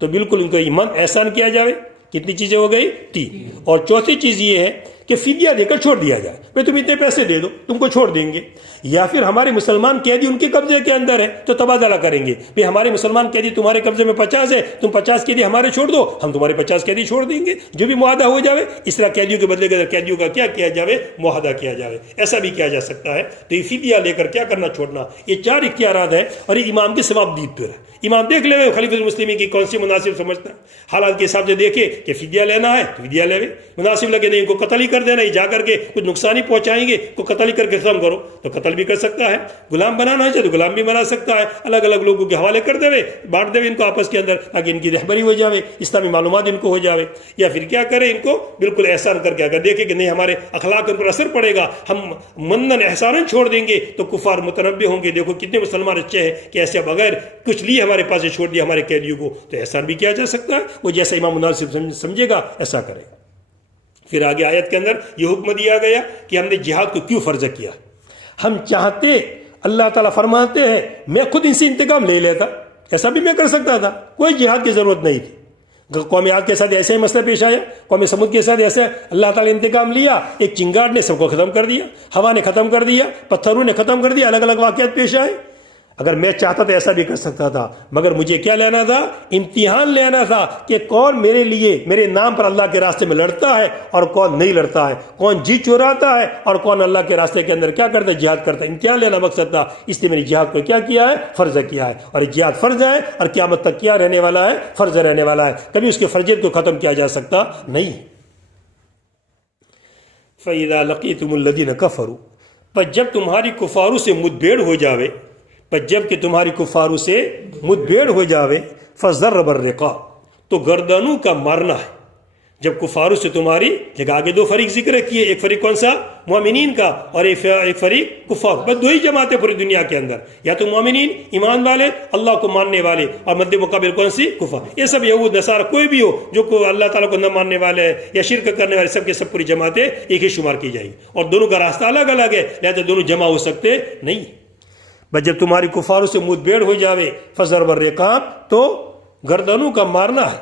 تو بالکل ان کو ایمان احسان کیا جائے کتنی چیزیں ہو گئی 3 اور چوتھی چیز یہ ہے کہ فدیہ دے کر چھوڑ دیا جائے بھائی تم اتنے پیسے دے دو تم کو چھوڑ دیں گے یا پھر ہمارے مسلمان قیدی ان کے قبضے کے اندر ہے تو تبادلہ کریں گے بھائی ہمارے مسلمان قیدی تمہارے قبضے میں 50 ہے تم 50 قیدی ہمارے چھوڑ دو ہم تمہارے 50 قیدی چھوڑ دیں گے جو بھی معاہدہ ہو جاوے اس طرح قیدیوں کے بدلے کے قیدیوں کا کیا کیا جاوے معاہدہ کیا جاوے ایسا بھی کیا جا سکتا ہے تو یہ فدیہ لے کر کیا کرنا چھوڑنا یہ 4 اختیارات ہیں اور یہ امام کے ثواب دید پر ہے امام دیکھ لے خلیفۃ المسلمین کی کون سی مناسب سمجھتا ہے حالات کے حساب سے دیکھے کہ فدیہ لینا ہے تو فدیہ لے مناسب لگے نہیں ان کو قتل ہی کر دینا، یہ جا کر کے کچھ نقصان ہی پہنچائیں گے، کو قتل ہی کر کے ختم کرو، تو قتل بھی کر سکتا ہے، غلام بنانا چاہے تو غلام بھی بنا سکتا ہے، الگ الگ لوگوں کے حوالے کر دے، بانٹ دے ان کو آپس کے اندر تاکہ ان کی رہبری ہو جاوے، اسلامی معلومات ان کو ہو جاوے، یا پھر کیا کرے ان کو بالکل احسان کر کے اگر دیکھے کہ نہیں ہمارے اخلاق پر اثر پڑے گا، ہم منن احساناً چھوڑ دیں گے، تو کفار متنبع ہوں گے، دیکھو کتنے مسلمان اچھے ہیں کہ ایسے بغیر کچھ لیے ہمارے پاس چھوڑ دیا ہمارے قیدیوں کو، تو احسان بھی کیا جا سکتا ہے، وہ جیسا امام مناسب سمجھے گا ایسا کرے گا۔ پھر آگے آیت کے اندر یہ حکم دیا گیا کہ ہم نے جہاد کو کیوں فرض کیا، ہم چاہتے، اللہ تعالیٰ فرماتے ہیں میں خود ان سے انتقام لے لیتا، ایسا بھی میں کر سکتا تھا، کوئی جہاد کی ضرورت نہیں تھی، قوم عاد کے ساتھ ایسے ہی مسئلہ پیش آیا، قوم سمود کے ساتھ ایسے اللہ تعالیٰ نے انتقام لیا، ایک چنگاڑ نے سب کو ختم کر دیا، ہوا نے ختم کر دیا، پتھروں نے ختم کر دیا، الگ الگ واقعات پیش آئے۔ اگر میں چاہتا تو ایسا بھی کر سکتا تھا، مگر مجھے کیا لینا تھا، امتحان لینا تھا کہ کون میرے لیے میرے نام پر اللہ کے راستے میں لڑتا ہے اور کون نہیں لڑتا ہے، کون جی چوراتا ہے اور کون اللہ کے راستے کے اندر کیا کرتا ہے، جہاد کرتا ہے، امتحان لینا مقصد تھا، اس لیے میں نے جہاد کو کیا کیا ہے، فرض کیا ہے، اور جہاد فرض ہے اور قیامت تک کیا رہنے والا ہے، فرض رہنے والا ہے، کبھی اس کے فرضیت کو ختم کیا جا سکتا نہیں۔ فَإِذَا لَقِيتُمُ الَّذِينَ كَفَرُوا، پس جب تمہاری کفاروں سے مدبیڑ ہو جاوے، پر جب کہ تمہاری کفاروں سے مدبیڑ ہو جاوے، فَضَرَّبَ الرِّقَابَ، تو گردنوں کا مارنا ہے، جب کفاروں سے تمہاری، لیکن آگے دو فریق ذکر کیے، ایک فریق کون سا، مومنین کا، اور ایک فریق کفار، بس دو ہی جماعتیں پوری دنیا کے اندر، یا تو مومنین ایمان والے اللہ کو ماننے والے، اور مد مقابل کون سی، کفار، یہ سب یہود نصارہ کوئی بھی ہو جو اللہ تعالیٰ کو نہ ماننے والے ہے یا شرک کرنے والے، سب کے سب پوری جماعتیں ایک ہی شمار کی جائیں گی، اور دونوں کا راستہ الگ الگ ہے، لہذا دونوں جمع ہو سکتے نہیں۔ بس جب تمہاری کفاروں سے مدبیڑ ہو جاوے، فَضَرَبَ الرِّقَابَ، تو گردنوں کا مارنا ہے،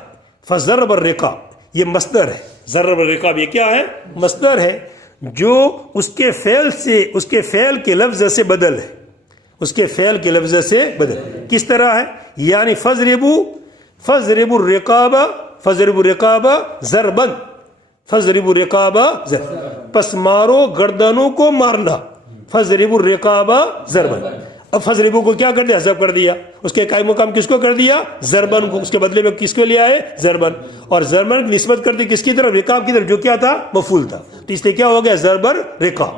فَضَرَبَ الرِّقَابَ، یہ مصدر ہے، ضرب الرقاب یہ کیا ہے، مصدر ہے، جو اس کے فعل سے، اس کے فعل کے لفظ سے بدل ہے، اس کے فعل کے لفظ سے بدل، کس طرح ہے، یعنی فَضْرِبُوا الرِّقَابَ ضَرْبًا، فَضْرِبُوا الرِّقَابَ ضَرْبًا، پس مارو گردنوں کو مارنا، فَضْرِبُوا الرِّقَابَ ضَرْبًا، اب فضربو کو کیا کر دیا، حذف کر دیا، اس کے قائم مقام کس کو کر دیا، ضربن کو، اس کے بدلے میں کس کو لیا ہے، ضربن، اور ضربن کی نسبت کر دی کس کی طرف، رقاب کی طرف، جو کیا تھا، مفعول تھا، تو اس لیے کیا ہو گیا، ضربن رقاب،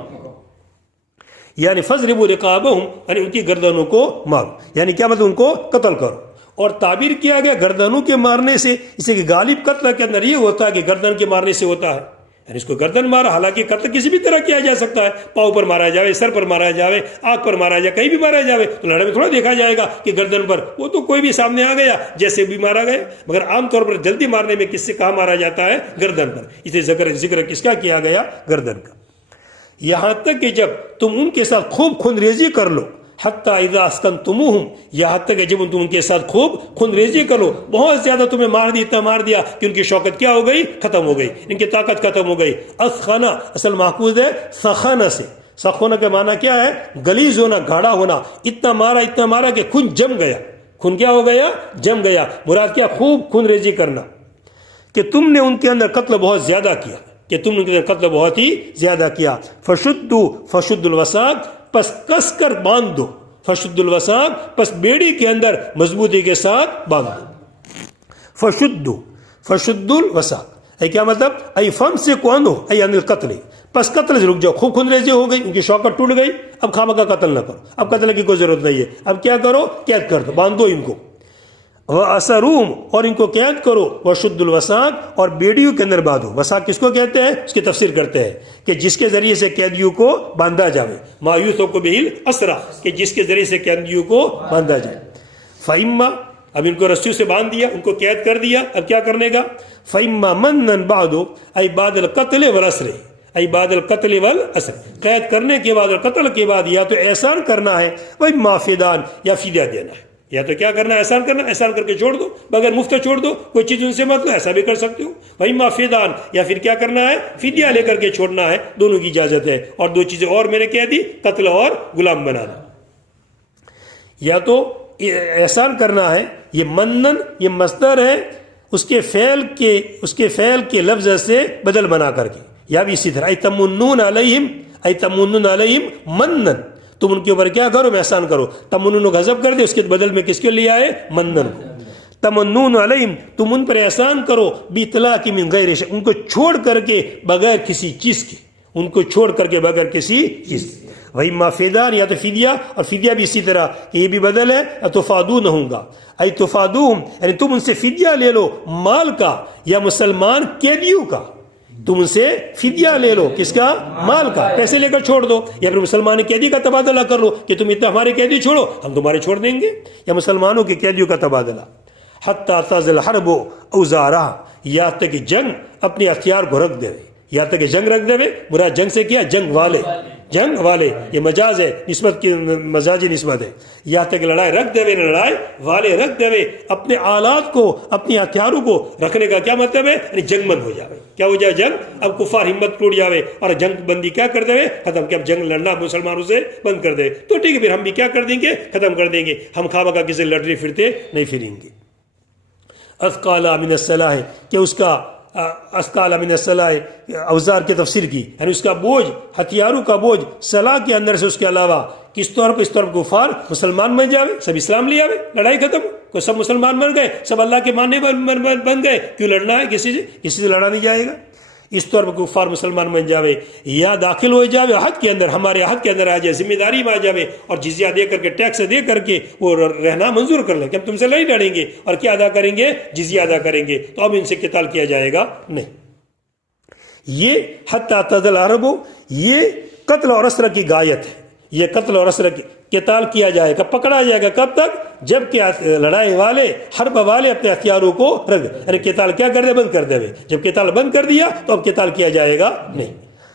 یعنی فضربوا رقابہم، یعنی ان کی گردنوں کو مارو، یعنی کیا مطلب ان کو قتل کرو، اور تعبیر کیا گیا گردنوں کے مارنے سے، اس لیے کہ غالب قتل کے اندر یہ ہوتا ہے کہ گردن کے مارنے سے ہوتا ہے، یعنی اس کو گردن مارا، حالانکہ قتل کسی بھی طرح کیا جا سکتا ہے، پاؤں پر مارا جائے، سر پر مارا جائے، آنکھ پر مارا جائے، کہیں بھی مارا جائے، تو لڑائی میں تھوڑا دیکھا جائے گا کہ گردن پر، وہ تو کوئی بھی سامنے آ گیا جیسے بھی مارا گیا، مگر عام طور پر جلدی مارنے میں کس سے کہاں مارا جاتا ہے، گردن پر، اس لیے ذکر کس کا کیا گیا، گردن کا، یہاں تک کہ جب تم ان کے ساتھ خوب خون ریزی کر لو، حتی اذا اسکنتموہم، یہاں تک کہ جب تم ان کے ساتھ خوب خون ریزی کرو، بہت زیادہ تمہیں مار دیا، اتنا مار دیا کہ ان کی شوکت کیا ہو گئی، ختم ہو گئی، ان کی طاقت ختم ہو گئی، اسخنا اصل محفوظ ہے سخانہ سے، سخونہ کا معنی کیا ہے، گلیز ہونا، گاڑھا ہونا، اتنا مارا کہ خون جم گیا، خون کیا ہو گیا، جم گیا، مراد کیا، خوب خون ریزی کرنا، کہ تم نے ان کے اندر قتل بہت زیادہ کیا، کہ تم نے ان کے اندر قتل بہت ہی زیادہ کیا، فشد الوثاق، پس کس کر باندھ دو، فشد الوثاق، پس بیڑی کے اندر مضبوطی کے ساتھ باندھ دو، فشد الوثاق، کیا مطلب، ای فم سے کون ہو، ای ان القتل، پس قتل سے رک جاؤ، خوب خون ریزی ہو گئی، ان کی شوکت ٹوٹ گئی، اب خامہ کا قتل نہ کرو، اب قتل کی کوئی ضرورت نہیں ہے، اب کیا کرو، قید کر دو، باندھ دو ان کو، وَأَسَرُوهُمْ، اور ان کو قید کرو، وَشُدُّ الْوَثَاقِ، اور بیڑیوں کے اندر باندھو، وثاق کس کو کہتے ہیں، اس کی تفسیر کرتے ہیں کہ جس کے ذریعے سے قیدیوں کو باندھا جاوے، مَا يُوثَقُ بِهِ الْأَسْرَى، کہ جس کے ذریعے سے قیدیوں کو باندھا جائے، فَإِمَّا، اب ان کو رسیوں سے باندھ دیا، ان کو قید کر دیا، اب کیا کرنے کا، فَإِمَّا مَنًّا بَعْدُ، أي بعد القتل والأسر، ای بعد القتل والاسر، قید کرنے کے بعد اور قتل کے بعد یا تو احسان کرنا ہے، وَإِمَّا فِدَانِ، یا فدیہ دینا ہے، یا تو کیا کرنا ہے، احسان کرنا، احسان کر کے چھوڑ دو، بغیر مفت چھوڑ دو، کوئی چیز ان سے مت لو، ایسا بھی کر سکتے ہو، وَإِمَّا فِدَانِ، یا پھر کیا کرنا ہے، فدیہ لے کر کے چھوڑنا ہے، دونوں کی اجازت ہے، اور دو چیزیں اور میں نے کہہ دی، قتل اور غلام بنانا، یا تو احسان کرنا ہے، یہ منن، یہ مصدر ہے، اس کے فعل کے لفظ سے بدل بنا کر کے، یا بھی اسی طرح ایتمنون علیہم منن، تم ان کے اوپر کیا کرو، احسان کرو، تمنون کو حذف کر دے، اس کے بدل میں کس کو لیا ہے، منن کو، تمنون علیہم تم ان پر احسان کرو باطلاق من غیر شیء ان کو چھوڑ کر کے بغیر کسی چیز کے ان کو چھوڑ کر کے بغیر کسی چیز وہی ما فیدان یا تو فدیہ اور فدیہ بھی اسی طرح کہ یہ بھی بدل ہے اتفادون ہوں گا ای تفادوہم یعنی تم ان سے فدیہ لے لو مال کا یا مسلمان قیدیوں کا تم ان سے فدیہ لے لو کس کا مال کا پیسے لے کر چھوڑ دو یا پھر مسلمان قیدی کا تبادلہ کر لو کہ تم اتنا ہمارے قیدی چھوڑو ہم تمہارے چھوڑ دیں گے یا مسلمانوں کے قیدیوں کا تبادلہ حتی تزل الحرب اوزارہا یہاں تک کہ جنگ اپنے ہتھیار کو رکھ دے یہاں تک کہ جنگ رکھ دے مراد جنگ سے کیا جنگ والے یہ مجاز ہے نسبت کی مزاجی نسبت ہے یہاں تک لڑائی رکھ دے لڑائی والے رکھ دے اپنے آلات کو اپنی ہتھیاروں کو رکھنے کا کیا مطلب ہے یعنی جنگ بند ہو جائے کیا ہو جائے جنگ اب کفار ہمت ٹوٹ جاوے اور جنگ بندی کیا کر دے ختم کہ اب جنگ لڑنا مسلمانوں سے بند کر دے تو ٹھیک ہے پھر ہم بھی کیا کر دیں گے ختم کر دیں گے ہم خواہ کا کسی لڑنے پھرتے نہیں پھریں گے اثقال من السلاح کہ اس کا اثقال من السلاح اوزار کی تفسیر کی یعنی اس کا بوجھ ہتھیاروں کا بوجھ سلاح کے اندر سے اس کے علاوہ کس طور پر اس طور پر کفار مسلمان بن جاوے سب اسلام لے آوے لڑائی ختم کو سب مسلمان بن گئے سب اللہ کے ماننے بن گئے کیوں لڑنا ہے کسی سے لڑا نہیں جائے گا اس طور پر کفار مسلمان بن جاوے یا داخل ہو جاوے عہد کے اندر ہمارے عہد کے اندر آ جائے ذمہ داری میں آ جاوے اور جزیہ دے کر کے ٹیکس دے کر کے وہ رہنا منظور کر لیں کہ ہم تم سے نہیں لڑیں گے اور کیا ادا کریں گے جزیہ ادا کریں گے تو اب ان سے قتال کیا جائے گا نہیں یہ حتی تزل الحرب یہ قتل اور اسر کی غایت ہے یہ قتل اور اسر کی قتال کیا جائے گا پکڑا جائے گا کب تک جب کہ لڑائی والے حرب والے اپنے ہتھیاروں کو رکھ دیں یعنی قتال کیا کر دے بند کر دے جب قتال بند کر دیا تو اب قتال کیا جائے گا نہیں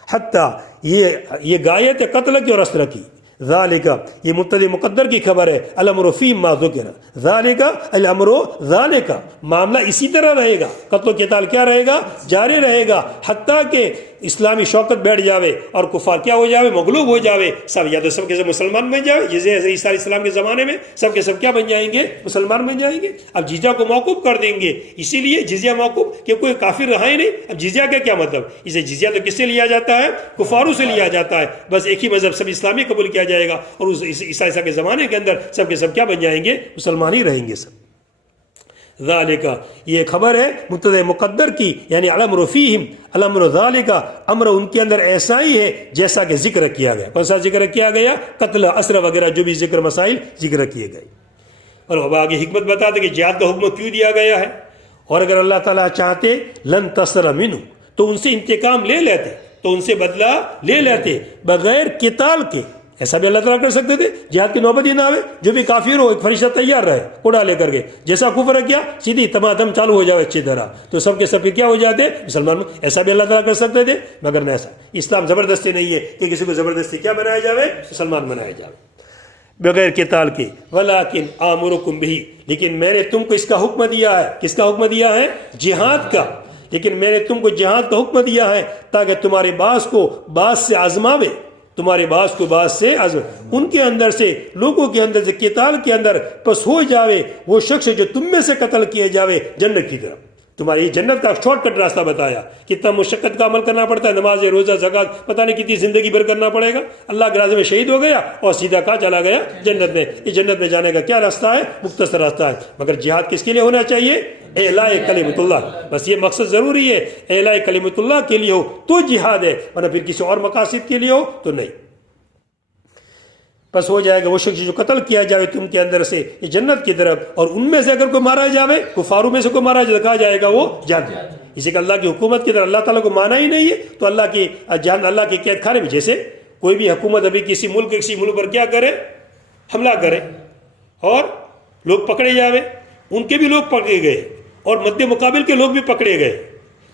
حتیٰ یہ غایت ہے قتل کی اور اسر کی ذالک یہ مبتدی مقدر کی خبر ہے الامر فی ما ذکر ذالک الامر ذالک معاملہ اسی طرح رہے گا قتل و قتال کیا رہے گا جاری رہے گا حتیٰ کہ اسلامی شوکت بیٹھ جاوے اور کفار کیا ہو جاوے مغلوب ہو جاوے سب یا تو سب کے سب مسلمان بن جاوے جیسے عیسیٰ علیہ السلام کے زمانے میں سب کے سب کیا بن جائیں گے مسلمان بن جائیں گے اب جزیہ کو موقوف کر دیں گے اسی لیے جزیہ موقوف کہ کوئی کافر رہا ہی نہیں اب جزیہ کا کیا مطلب اسے جزیہ تو کس سے لیا جاتا ہے کفاروں سے لیا جاتا ہے بس ایک ہی مذہب سب اسلامی قبول کیا جائے گا اور اس عیسیٰ کے زمانے کے اندر سب کے سب کیا بن جائیں گے مسلمان ہی رہیں گے سب ذالک یہ خبر ہے مبتدی مقدر کی یعنی الامر فیہم الامر ذالک امر ان کے اندر ایسا ہی ہے جیسا کہ ذکر کیا گیا کون سا ذکر کیا گیا قتل اسر وغیرہ جو بھی ذکر مسائل ذکر کیے گئے اور اب آگے حکمت بتاتے کہ جہاد کا حکم کیوں دیا گیا ہے اور اگر اللہ تعالیٰ چاہتے لن تصر منہ تو ان سے انتقام لے لیتے تو ان سے بدلہ لے لیتے بغیر قتال کے ایسا بھی اللہ تعالیٰ کر سکتے تھے جہاد کی نوبت ہی نہ آئے جو بھی کافر ہو ایک فرشتہ تیار رہے اڑا لے کر کے جیسا کفر کیا سیدھی تمادم چالو ہو جائے اچھی طرح تو سب کے سب کیا ہو جاتے مسلمان ایسا بھی اللہ تعالیٰ کر سکتے تھے مگر نہ ایسا اسلام زبردستی نہیں ہے کہ کسی کو زبردستی کیا بنایا جائے مسلمان بنایا جائے بغیر قتال کے ولیکن آمرکم بہ لیکن میں نے تم کو اس کا حکم دیا ہے کس کا حکم دیا ہے جہاد کا لیکن میں نے تم کو جہاد کا حکم دیا ہے تاکہ تمہارے باس کو باس سے آزماوے تمہارے باس کو باس سے ان کے اندر سے لوگوں کے اندر سے قتال کے اندر پس ہو جاوے وہ شخص جو تم میں سے قتل کیے جاوے جنت کی طرف تمہاری جنت کا شارٹ کٹ راستہ بتایا کتنا مشقت کا عمل کرنا پڑتا ہے نماز روزہ زکات پتہ نہیں کتنی زندگی بھر کرنا پڑے گا اللہ کے راستے میں شہید ہو گیا اور سیدھا کہاں چلا گیا جنت میں یہ جنت میں جانے کا کیا راستہ ہے مختصر راستہ ہے مگر جہاد کس کے لیے ہونا چاہیے اعلاء کلمۃ اللہ بس یہ مقصد ضروری ہے اعلاء کلمۃ اللہ کے لیے ہو تو جہاد ہے ورنہ پھر کسی اور مقاصد کے لیے ہو تو نہیں بس ہو جائے گا وہ شخص جو قتل کیا جائے تم کے اندر سے یہ جنت کی طرف اور ان میں سے اگر کوئی مارا جائے کفاروں میں سے کوئی مارا جائے کہا جائے گا وہ جنت اسی کہ اللہ کی حکومت کی طرف اللہ تعالیٰ کو مانا ہی نہیں ہے تو اللہ کی جان اللہ کے قید خانے میں جیسے کوئی بھی حکومت ابھی کسی ملک پر کیا کرے حملہ کرے اور لوگ پکڑے جاوے ان کے بھی لوگ پکڑے گئے اور مد مقابل کے لوگ بھی پکڑے گئے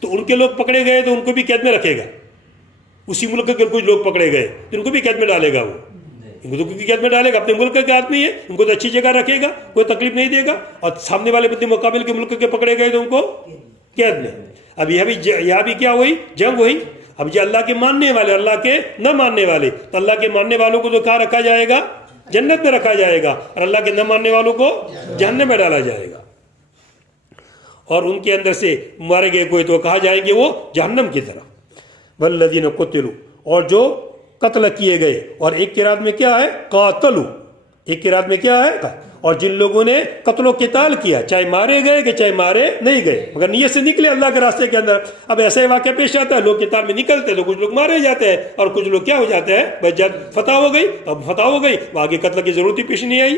تو ان کے لوگ پکڑے گئے تو ان کو بھی قید میں رکھے گا اسی ملک کے کچھ لوگ پکڑے گئے تو ان کو بھی قید میں ڈالے گا وہ ان کو تو قید میں ڈالے گا اپنے ملک کے آدمی ہے ان کو تو اچھی جگہ رکھے گا کوئی تکلیف نہیں دے گا اور سامنے والے مد مقابل کے ملک کے پکڑے گئے تو ان کو قید میں اب یہاں بھی کیا ہوئی جنگ ہوئی اب یہ اللہ کے ماننے والے اللہ کے نہ ماننے والے تو اللہ کے ماننے والوں کو تو کہاں رکھا جائے گا جنت میں رکھا جائے گا اور اللہ کے نہ ماننے والوں کو جہنم میں ڈالا جائے گا اور ان کے اندر سے مارے گئے کوئی تو کہا جائیں گے وہ جہنم کی طرف والذین قتلوا اور جو قتل کیے گئے اور ایک قرات میں کیا ہے قاتلو ایک قرات میں کیا ہے؟ اور جن لوگوں نے قتل و قتال کیا، چاہے مارے گئے کہ چاہے مارے نہیں گئے، مگر نیت سے نکلے اللہ کے راستے کے اندر. اب ایسا ہی واقعہ پیش آتا ہے، لوگ قتال میں نکلتے تو کچھ لوگ مارے جاتے ہیں اور کچھ لوگ کیا ہو جاتے ہیں، بس جب فتح ہو گئی، اب فتح ہو گئی، آگے قتل کی ضرورت ہی پیش نہیں آئی.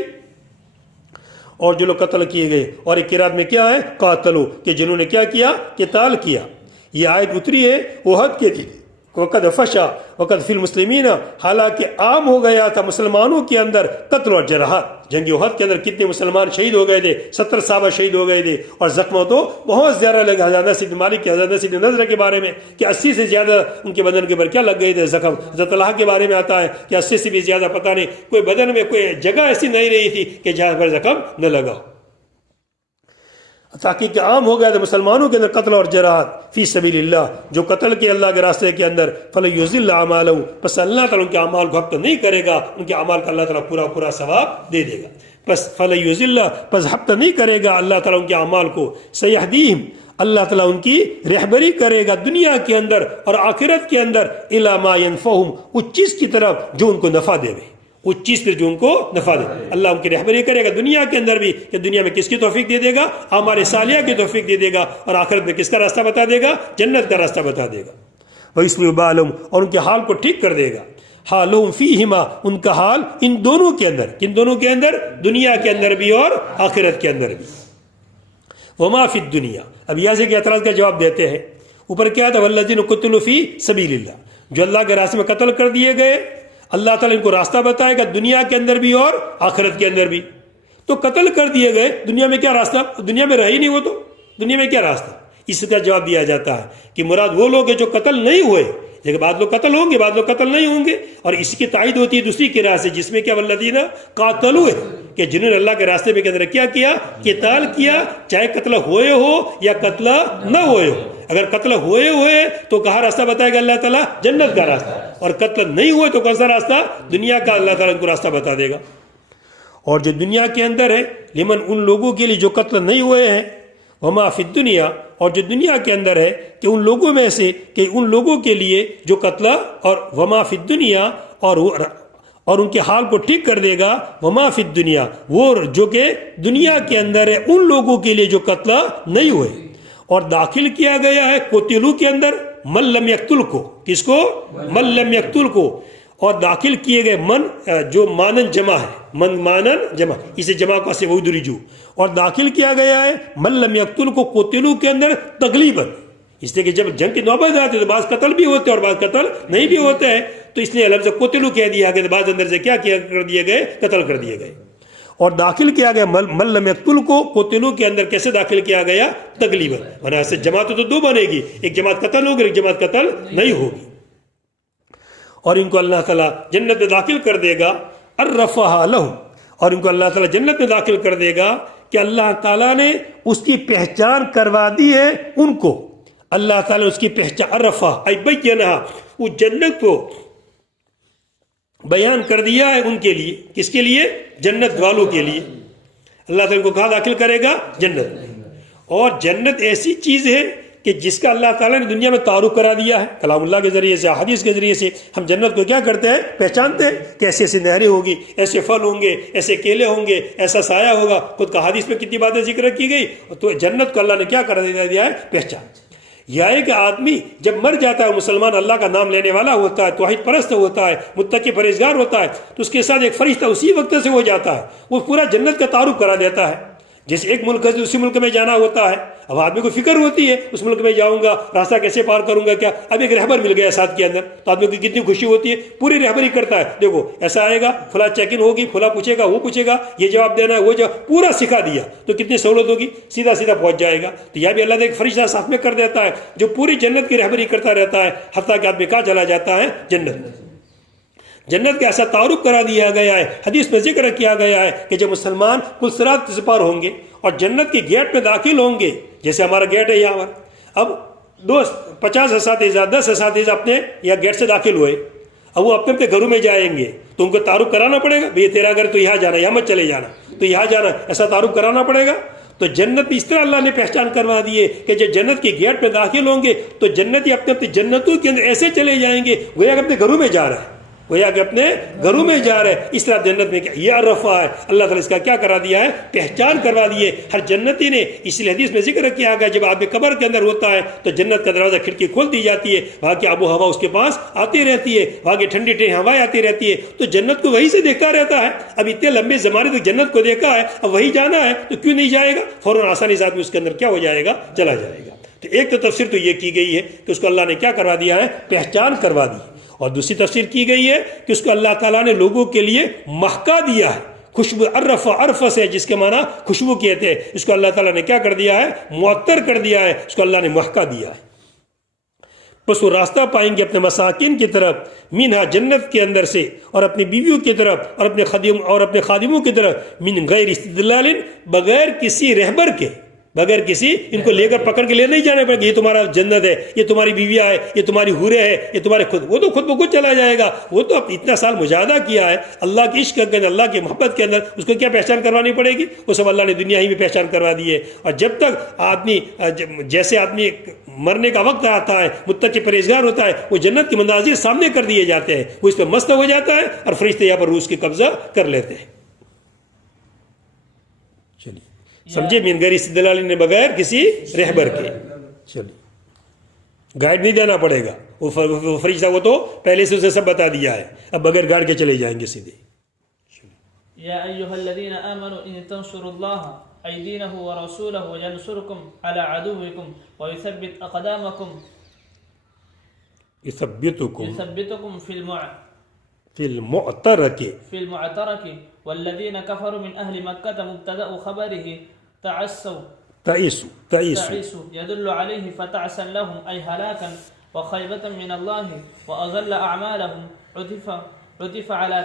اور جو لوگ قتل کیے گئے. اور ایک قرات میں کیا ہے؟ قاتلو، کہ جنہوں نے کیا کیا؟ قتال کیا. یہ آیت اتری ہے احد کے دن، وقد فشا وقد فی المسلمین، حالانکہ عام ہو گیا تھا مسلمانوں کے اندر قتل اور جراحت. جنگ احد کے اندر کتنے مسلمان شہید ہو گئے تھے؟ 70 صحابہ شہید ہو گئے تھے، اور زخم تو بہت زیادہ لگے. حضرت انس بن مالک کے، حضرت انس بن نضر کے بارے میں کہ 80 سے زیادہ ان کے بدن کے اوپر کیا لگ گئے تھے زخم. حضرت طلحہ کے بارے میں آتا ہے کہ 80 سے بھی زیادہ، پتہ نہیں کوئی بدن میں کوئی جگہ ایسی نہیں رہی تھی کہ جہاں پر زخم نہ لگا. تاکہ عام ہو گیا تھا مسلمانوں کے اندر قتل اور جراحت فی سبیل اللہ، جو قتل کے اللہ کے راستے کے اندر. فَلَيُضِلَّ أَعْمَالَهُمْ، پس اللہ تعالیٰ ان کے اعمال کو حبط نہیں کرے گا، ان کے اعمال کا اللہ تعالیٰ پورا پورا ثواب دے دے گا. پس فَلَيُضِلَّ، پس حبط نہیں کرے گا اللہ تعالیٰ ان کے اعمال کو. سَيَهْدِيهِمْ، اللہ تعالیٰ ان کی رہبری کرے گا دنیا کے اندر اور آخرت کے اندر. إِلَى مَا يَنْفَعُهُمْ، اس چیز کی طرف جو ان کو نفع دے، اس چیز پر جو ان کو نفع دے. اللہ ان کی رہبری کرے گا دنیا کے اندر بھی، کہ دنیا میں کس کی توفیق دے دے گا؟ اعمال صالحہ کی توفیق دے دے گا، اور آخرت میں کس کا راستہ بتا دے گا؟ جنت کا راستہ بتا دے گا. وَيُصْلِحُ بَالَهُمْ، اور ان کے حال کو ٹھیک کر دے گا. حالہم فیہما، ان کا حال ان دونوں کے اندر. کن دونوں کے اندر؟ دنیا کے اندر بھی اور آخرت کے اندر بھی. وما فی الدنیا، اب یہاں سے کہ اعتراض کا جواب دیتے ہیں. اوپر کیا تھا؟ والذین قتلوا فی سبیل اللہ، جو اللہ کے راستے میں قتل کر دیے گئے، اللہ تعالیٰ ان کو راستہ بتائے گا دنیا کے اندر بھی اور آخرت کے اندر بھی. تو قتل کر دیے گئے، دنیا میں کیا راستہ؟ دنیا میں رہی نہیں وہ، تو دنیا میں کیا راستہ؟ اس کا جواب دیا جاتا ہے کہ مراد وہ لوگ ہیں جو قتل نہیں ہوئے، لیکن بعض لوگ قتل ہوں گے، بعض لوگ قتل نہیں ہوں گے. اور اس کی تائید ہوتی ہے دوسری قرأت سے، جس میں کیا والذین قاتلوا، کہ جنہوں نے اللہ کے راستے میں کے اندر کیا کیا؟ قتال کیا، چاہے قتل ہوئے ہو یا قتل نہ ہوئے ہو. اگر قتل ہوئے تو کہاں راستہ بتائے گا اللہ تعالیٰ؟ جنت کا راستہ. اور قتل نہیں ہوئے تو کون سا راستہ؟ دنیا کا اللہ تعالیٰ کو راستہ بتا دے گا. اور جو دنیا کے اندر ہے، لمن، ان لوگوں کے لیے جو قتل نہیں ہوئے ہیں. وما فی الدنیا، اور جو دنیا کے اندر ہے کہ ان لوگوں میں سے، کہ ان لوگوں کے لیے جو قتل، اور وما فی الدنیا، اور ان کے حال کو ٹھیک کر دے گا. وما فی الدنیا، وہ جو کہ دنیا کے اندر ہے، ان لوگوں کے لیے جو قتل نہیں ہوئے. اور داخل کیا گیا ہے قتلوا کے اندر من لم یقتل کو. کس کو؟ من لم یقتل کو. اور داخل کیے گئے من جو مانن جمع ہے، من مانن جمع، اسے جمع کو سے وہی جو. اور داخل کیا گیا ہے من لم یقتل کو قتلوا کے اندر تغلیباً، اس لیے کہ جب جنگ کی نوبت آتی ہے تو بعض قتل بھی ہوتے ہیں اور بعض قتل نہیں بھی ہوتے ہیں، تو اس لیے لفظ قتلوا کہہ دیا گیا. بعض اندر سے کیا کر دیے گئے؟ قتل کر دیے گئے. اور داخل کیا گیا من لم یقتل کو قتلوا کے اندر کیسے داخل کیا گیا؟ تغلیباً. ورنہ سے جماعت تو دو بنے گی، ایک جماعت قتل ہوگی، ایک جماعت قتل نہیں ہوگی. اور ان کو اللہ تعالیٰ جنت میں داخل کر دے گا. عرفہا لہم، اور ان کو اللہ تعالیٰ جنت میں داخل کر دے گا کہ اللہ تعالیٰ نے اس کی پہچان کروا دی ہے ان کو. اللہ تعالیٰ نے اس کی پہچان، عرفہ ای بینہا، وہ جنت کو بیان کر دیا ہے ان کے لیے. کس کے لیے؟ جنت والوں کے لیے. اللہ تعالیٰ کو کہاں داخل کرے گا؟ جنت. اور جنت ایسی چیز ہے کہ جس کا اللہ تعالیٰ نے دنیا میں تعارف کرا دیا ہے کلام اللہ کے ذریعے سے، حدیث کے ذریعے سے. ہم جنت کو کیا کرتے ہیں؟ پہچانتے ہیں کہ ایسے ایسے نہریں ہوگی، ایسے پھل ہوں گے، ایسے کیلے ہوں گے، ایسا سایہ ہوگا. خود کا حدیث میں کتنی باتیں ذکر کی گئی. تو جنت کو اللہ نے کیا کر دیا ہے؟ پہچان. یہ ہے کہ آدمی جب مر جاتا ہے، مسلمان اللہ کا نام لینے والا ہوتا ہے، توحید پرست ہوتا ہے، متقی پرہیزگار ہوتا ہے، تو اس کے ساتھ ایک فرشتہ اسی وقت سے ہو جاتا ہے، وہ پورا جنت کا تعارف کرا دیتا ہے. جیسے ایک ملک سے دوسرے ملک میں جانا ہوتا ہے، اب آدمی کو فکر ہوتی ہے اس ملک میں جاؤں گا، راستہ کیسے پار کروں گا، کیا. اب ایک رہبر مل گیا ساتھ کے اندر تو آدمی کو کتنی خوشی ہوتی ہے، پوری رہبری کرتا ہے. دیکھو ایسا آئے گا، فلاں چیک ان ہوگی، فلاں پوچھے گا، وہ پوچھے گا، یہ جواب دینا ہے، وہ جواب، پورا سکھا دیا تو کتنی سہولت ہوگی، سیدھا سیدھا پہنچ جائے گا. تو یہ بھی اللہ نے ایک فرشتہ ساتھ میں کر دیتا ہے جو پوری جنت کی رہبری کرتا رہتا ہے، حتیٰ کہ آدمی کہاں چلا جاتا ہے؟ جنت. جنت کا ایسا تعارف کرا دیا گیا ہے، حدیث میں ذکر کیا گیا ہے کہ جب مسلمان پل صراط سے پار ہوں گے اور جنت کے گیٹ میں داخل ہوں گے، جیسے ہمارا گیٹ ہے یہاں پر، اب 50 اساتذہ 10 اساتذہ اپنے یا گیٹ سے داخل ہوئے، اب وہ اپنے گھروں میں جائیں گے تو ان کو تعارف کرانا پڑے گا، بھئی تیرا گھر تو یہاں جانا، یہاں مت چلے جانا، تو یہاں جانا، ایسا تعارف کرانا پڑے گا. تو جنت بھی اس طرح اللہ نے پہچان کروا دی ہے کہ جب جنت کے گیٹ میں داخل ہوں گے تو جنتی اپنے اپنی جنتوں کے اندر ایسے چلے جائیں گے گویا کہ اپنے گھروں میں جا رہا ہے، گویا کہ اپنے گھروں میں جا رہے ہیں. اس طرح جنت میں کیا یہ عرفہ ہے, اللہ تعالیٰ اس کا کیا کرا دیا ہے, پہچان کروا دیے ہر جنتی نے. اس لیے حدیث میں ذکر کیا گیا جب آدمی قبر کے اندر ہوتا ہے تو جنت کا دروازہ کھڑکی کھول دی جاتی ہے, وہاں کی آب و ہوا اس کے پاس آتی رہتی ہے, وہاں کی ٹھنڈی ٹھنڈی ہوائیں آتی رہتی ہے, تو جنت کو وہیں سے دیکھتا رہتا ہے. اب اتنے لمبے زمانے تک جنت کو دیکھا ہے, اب وہی جانا ہے تو کیوں نہیں جائے گا, فوراً آسانی سے آدمی اس کے اندر کیا ہو جائے گا, چلا جائے گا. تو ایک تو تفسیر تو یہ کی گئی ہے کہ اس کو اللہ نے کیا کروا دیا ہے, پہچان کروا دی. اور دوسری تفسیر کی گئی ہے کہ اس کو اللہ تعالیٰ نے لوگوں کے لیے مہکا دیا ہے, خوشبو. عرف سے جس کے معنی خوشبو کہتے ہیں, اس کو اللہ تعالیٰ نے کیا کر دیا ہے, معطر کر دیا ہے, اس کو اللہ نے مہکا دیا ہے. بس وہ راستہ پائیں گے اپنے مساکین کی طرف, منہا جنت کے اندر سے, اور اپنی بیویوں کی طرف, اور اپنے خادموں کی طرف, من غیر استدلال, بغیر کسی رہبر کے, بغیر کسی ان کو لے کر پکڑ کے لے نہیں جانے پڑے گا یہ تمہارا جنت ہے, یہ تمہاری بیویاں ہے, یہ تمہاری حوریں ہے, یہ تمہارے خود, وہ تو خود بخود چلا جائے گا. وہ تو اتنا سال مجاہدہ کیا ہے اللہ کے عشق کے اندر, اللہ کی محبت کے اندر, اس کو کیا پہچان کروانی پڑے گی, وہ سب اللہ نے دنیا ہی میں پہچان کروا دی ہے. اور جب تک آدمی جیسے آدمی مرنے کا وقت آتا ہے, متقی پرہیزگار ہوتا ہے, وہ جنت کے مناظر سامنے کر دیے جاتے ہیں, وہ اس پہ مست ہو جاتا ہے, اور فرشتے یہاں پر روح کی قبضہ کر لیتے ہیں. چلیے سمجھے, من غیر استدلال نے بغیر کسی رہبر کے. چلیے گائیڈ نہیں دینا پڑے گا, وہ فرشتہ وہ تو پہلے سے اسے سب بتا دیا ہے, اب بغیر گائیڈ کے چلے جائیں گے سیدھے. یا ایھا الذین آمنوا ان تنصروا اللہ ایدینہ ورسولہ ینصرکم علی عدوکم ویثبت اقدامکم یثبتکم فی المعترک والذین کفروا من اہل مکہ مبتدأ خبره تعیسوا يدل عليه فتعسا لهم أي هلاكا وخيبة من الله وأضل أعمالهم عطف على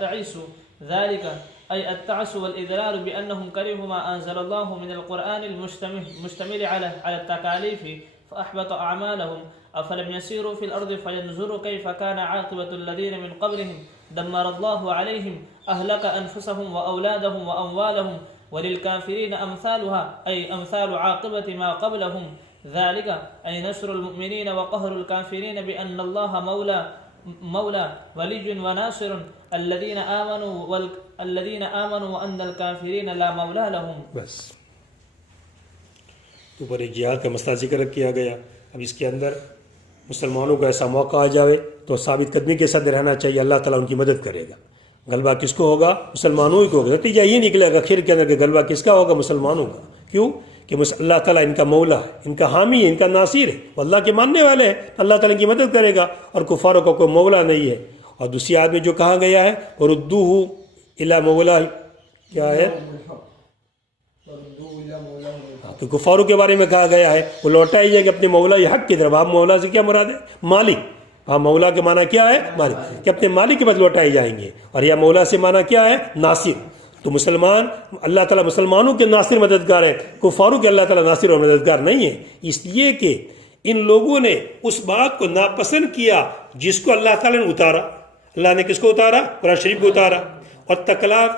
تعيسوا ذلك أي التعس والإضرار بأنهم كرهوا ما أنزل الله من القرآن المشتمل على التكاليف فأحبط أعمالهم. أفلم يسيروا في الأرض فينظروا كيف كان عاقبة الذين من قبلهم دمر الله عليهم أهلك أنفسهم وأولادهم وأموالهم وللكافرين أمثالها أي أمثال عاقبة ما قبلهم ذلك أي نصر المؤمنين وقهر الكافرين بأن الله مولى ولي وناصر الذين آمنوا وأن الكافرين لا مولى لهم. بس تو پر ایک جہاد کا مسئلہ ذکر کیا گیا. اب اس کے اندر مسلمانوں کا ایسا موقع آ جاوے تو ثابت قدمی کے ساتھ رہنا چاہیے, اللہ تعالیٰ ان کی مدد کرے گا. غلبہ کس کو ہوگا, مسلمانوں ہی کو ہوگا. نتیجہ یہ نکلے گا خیر کے اندر کہ غلبہ کس کا ہوگا, مسلمانوں کا. کیوں کہ اللہ تعالیٰ ان کا مولا ہے, ان کا حامی ہے, ان کا ناصر ہے, وہ اللہ کے ماننے والے ہیں, اللہ تعالیٰ ان کی مدد کرے گا, اور کفاروں کا کوئی مولا نہیں ہے. اور دوسری آیت میں جو کہا گیا ہے وردوہ الی مولا, کیا ہے, تو کفاروں کے بارے میں کہا گیا ہے وہ لوٹائی جائے گا اپنے مولا حق کی طرف. آپ مولا سے کیا مراد ہے, مالک. ہاں مولا کے معنی کیا ہے, مالک, کہ اپنے مالک کے پاس لوٹائے جائیں گے. اور یا مولا سے معنی کیا ہے, ناصر. تو مسلمان, اللہ تعالیٰ مسلمانوں کے ناصر مددگار ہے, کفاروں کے اللہ تعالیٰ ناصر اور مددگار نہیں ہے. اس لیے کہ ان لوگوں نے اس بات کو ناپسند کیا جس کو اللہ تعالیٰ نے اتارا. اللہ نے کس کو اتارا, قرآن شریف کو اتارا, اور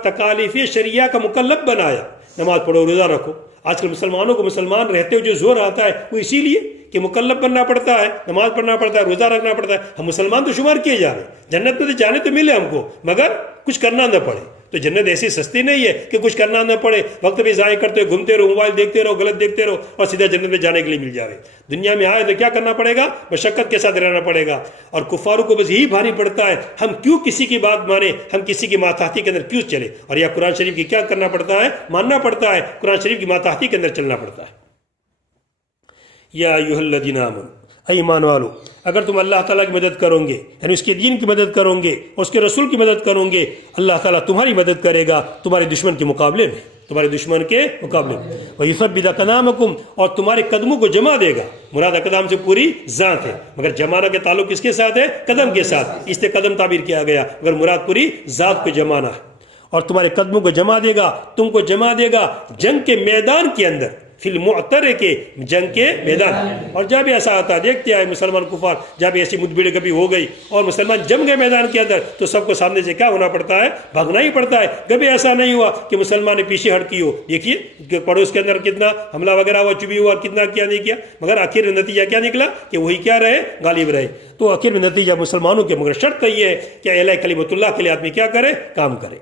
تکالیف شریعہ کا مکلف بنایا. نماز پڑھو, روزہ رکھو. آج کل مسلمانوں کو مسلمان رہتے ہوئے جو زور آتا ہے وہ اسی لیے کہ مکلف بننا پڑتا ہے, نماز پڑھنا پڑتا ہے, روزہ رکھنا پڑتا ہے. ہم مسلمان تو شمار کیے جا رہے ہیں, جنت میں تو جانے تو ملے ہم کو, مگر کچھ کرنا نہ پڑے. تو جنت ایسی سستی نہیں ہے کہ کچھ کرنا نہ پڑے, وقت بھی ضائع کرتے ہو, گھومتے رہو, موبائل دیکھتے رہو, غلط دیکھتے رہو, اور سیدھا جنت میں جانے کے لیے مل جاوے. دنیا میں آئے تو کیا کرنا پڑے گا, مشقت کے ساتھ رہنا پڑے گا. اور کفاروں کو بس یہی بھاری پڑتا ہے ہم کیوں کسی کی بات مانیں, ہم کسی کی ماتحتی کے اندر کیوں چلے. اور یہ قرآن شریف کی کیا کرنا پڑتا ہے, ماننا پڑتا ہے, قرآن شریف کی ماتحتی کے اندر چلنا پڑتا ہے. یا ایھا الذین آمنوا, اے ایمان والو, اگر تم اللہ تعالیٰ کی مدد کرو گے, یعنی اس کے دین کی مدد کرو گے, اس کے رسول کی مدد کرو گے, اللہ تعالیٰ تمہاری مدد کرے گا تمہارے دشمن کے مقابلے میں, تمہارے دشمن کے مقابلے میں. وَيُثَبِّتْ أَقْدَامَكُمْ, اور تمہارے قدموں کو جما دے گا. مراد اقدام سے پوری ذات ہے, مگر جمانا کے تعلق کس کے ساتھ ہے, قدم کے ساتھ, اس سے قدم تعبیر کیا گیا, مگر مراد پوری ذات کو جمانا ہے. اور تمہارے قدموں کو جما دے گا, تم کو جما دے گا جنگ کے میدان کے اندر. فی المعتر کے جنگ کے میدان. اور جب ایسا آتا دیکھتے آئے مسلمان کفار جب ایسی مدبھیڑ کبھی ہو گئی اور مسلمان جم گئے میدان کے اندر تو سب کو سامنے سے کیا ہونا پڑتا ہے؟ بھاگنا ہی پڑتا ہے. کبھی ایسا نہیں ہوا کہ مسلمان نے پیچھے ہٹ کی ہو. دیکھیے کہ پڑوس کے اندر کتنا حملہ وغیرہ ہوا، چبی ہوا، کتنا کیا نہیں کیا، مگر آخر میں نتیجہ کیا نکلا کہ وہی کیا رہے؟ غالب رہے. تو آخر میں نتیجہ مسلمانوں کے، مگر شرط یہ ہے کہ اعلی کلمت اللہ کے لیے آدمی کیا کرے؟ کام کرے.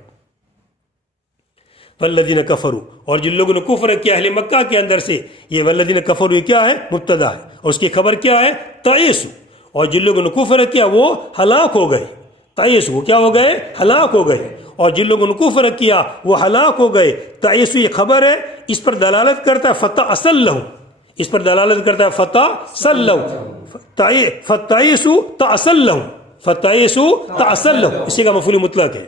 والذین کفروا، اور جن لوگوں نے کفر کیا اہل مکہ کے اندر سے، یہ والذین کفروا کیا ہے؟ مبتدا ہے، اور اس کی خبر کیا ہے؟ تعیسوا. اور جن لوگوں نے کفر کیا وہ ہلاک ہو گئے. تعیسوا وہ کیا ہو گئے؟ ہلاک ہو گئے. اور جن لوگوں نے کفر کیا وہ ہلاک ہو گئے. تعیسوا یہ خبر ہے، اس پر دلالت کرتا ہے فتح اصل لہو، اس پر دلالت کرتا ہے فتح صل لہو، فتعیسوا تعصل لہو، فتعیسوا تعصل لہو، اسی کا مفعول مطلق ہے.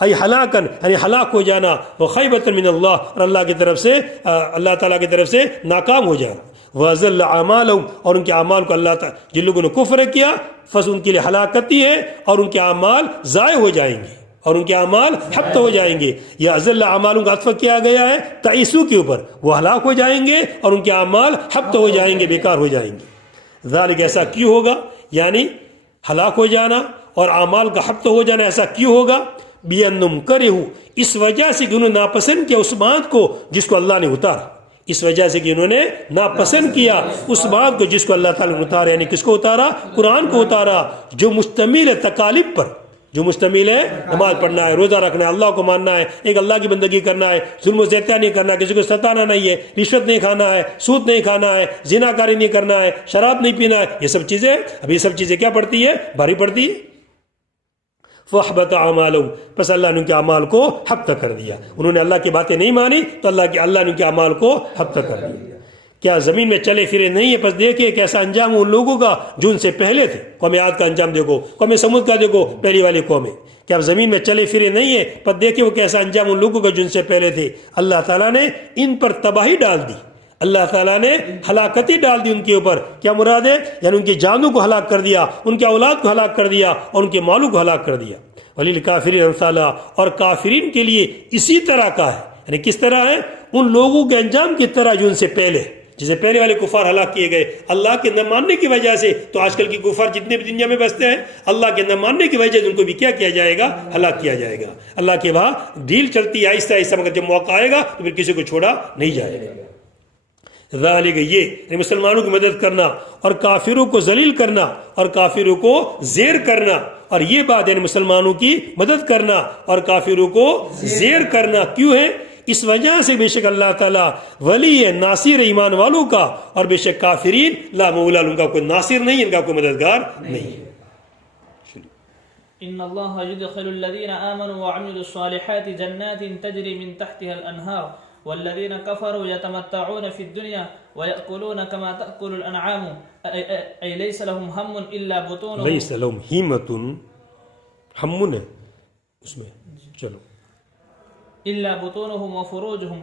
ای ہلاکن یعنی ہلاک ہو جانا، وہ خیبۃ من اللہ، اور اللہ کی طرف سے، اللہ تعالیٰ کی طرف سے ناکام ہو جانا. وَأَضَلَّ أَعْمَالَهُمْ، اور ان کے اعمال کو اللہ تعالیٰ، جن لوگوں نے کفر کیا فس ان کے لیے ہلاکتی ہے، اور ان کے اعمال ضائع ہو جائیں گے، اور ان کے اعمال حبط ہو جائیں گے. یا اضل اعمالوں کا عطف کیا گیا ہے تعیسو کے اوپر، وہ ہلاک ہو جائیں گے اور ان کے اعمال حبط ہو جائیں گے، بیکار ہو جائیں گے. ذالک ایسا کیوں ہوگا؟ یعنی ہلاک ہو جانا اور اعمال کا حبط ہو جانا ایسا کیوں ہوگا؟ بِأَنَّهُمْ كَرِهُوا، اس وجہ سے کہ انہوں نے ناپسند کیا اس بات کو جس کو اللہ نے اتارا. اس وجہ سے کہ انہوں نے ناپسند کیا اس بات کو جس کو اللہ تعالیٰ نے اتارا. یعنی کس کو اتارا؟ قرآن کو اتارا، جو مشتمل ہے تکالیف پر، جو مشتمل ہے نماز پڑھنا ہے، روزہ رکھنا ہے، اللہ کو ماننا ہے، ایک اللہ کی بندگی کرنا ہے، ظلم و زیادتیاں نہیں کرنا، کسی کو ستانا نہیں ہے، رشوت نہیں کھانا ہے، سود نہیں کھانا ہے، زنا کاری نہیں کرنا ہے، شراب نہیں پینا ہے. یہ سب چیزیں، اب یہ سب چیزیں کیا پڑتی ہے؟ بھاری پڑتی ہے. فَأَحْبَطَ أَعْمَالَهُمْ، پس اللہ نے ان کے اعمال کو حبط کر دیا. انہوں نے اللہ کی باتیں نہیں مانی تو اللہ نے ان کے اعمال کو حبط کر دیا. کیا زمین میں چلے پھرے نہیں ہے؟ پس دیکھیں کیسا انجام ان لوگوں کا جو ان سے پہلے تھے. قوم عاد کا انجام دیکھو، قوم سمود کا دیکھو، پہلی والی قومیں. کیا زمین میں چلے پھرے نہیں ہے؟ پس دیکھیں وہ کیسا انجام ان لوگوں کا جو ان سے پہلے تھے. اللہ تعالیٰ نے ان پر تباہی ڈال دی، اللہ تعالیٰ نے ہلاکتی ڈال دی ان کے اوپر. کیا مراد ہے؟ یعنی ان کی جانوں کو ہلاک کر دیا، ان کے اولاد کو ہلاک کر دیا، اور ان کے مالوں کو ہلاک کر دیا. وَلِلْكَافِرِينَ أَمْثَالُهَا، اور کافرین کے لیے اسی طرح کا ہے. یعنی کس طرح ہے؟ ان لوگوں کے انجام کی طرح جو ان سے پہلے، جسے پہلے والے کفار ہلاک کیے گئے اللہ کے نہ ماننے کی وجہ سے. تو آج کل کی کفار جتنے بھی دنیا میں بستے ہیں اللہ کے نہ ماننے کی وجہ سے ان کو بھی کیا کیا جائے گا؟ ہلاک کیا جائے گا. اللہ کے وہاں ڈیل چلتی ہے آہستہ آہستہ، مگر جب موقع آئے گا تو پھر کسی کو چھوڑا نہیں جائے گا. ذالک یہ مسلمانوں کی مدد کرنا اور کافروں کو ذلیل کرنا اور کافروں کو زیر کرنا. اور یہ بات یعنی مسلمانوں کی مدد کرنا اور کافروں کو زیر کرنا کیوں ہے؟ اس وجہ سے بے شک اللہ تعالیٰ ولی ہے، ناصر ایمان والوں کا، اور بے شک کافرین لا مولا، ان کا کوئی ناصر نہیں، ان کا کوئی مددگار نہیں. ان اللہ يدخل الذين آمنوا وعملوا الصالحات جنات تجري من تحتها الانهار والذين كفروا يتمتعون في الدنيا ويأكلون كما تأكل الأنعام أي ليس لهم هم إلا بطونهم، ليس لهم همة، ہم ہے اس میں، چلو، إلا بطونهم وفروجهم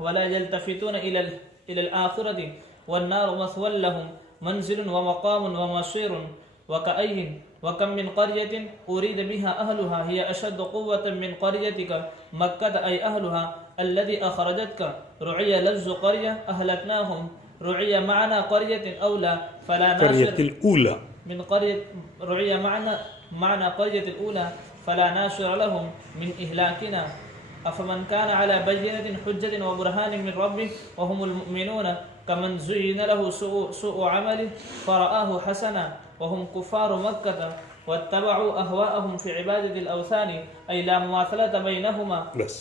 ولا يلتفتون إلى الآخرة والنار مثوى لهم منزل ومقام ومصير. وكم من قرية أريد بها أهلها هي أشد قوة من قريتك مكة أي أهلها الذي أخرجتك. رعي لفظ قرية أهلكناهم، رعي معنا قرية أولى فلا ناصر، قرية الأولى من قرية رعي معنا قرية الأولى فلا ناصر لهم من إهلاكنا. أفمن كان على بينة حجة وبرهان من ربه وهم المؤمنون كمن زين له سوء عمله فرآه حسنا وهم كفار مكة واتبعوا أهواءهم في عبادة الأوثان أي لا مماثلة بينهما. بس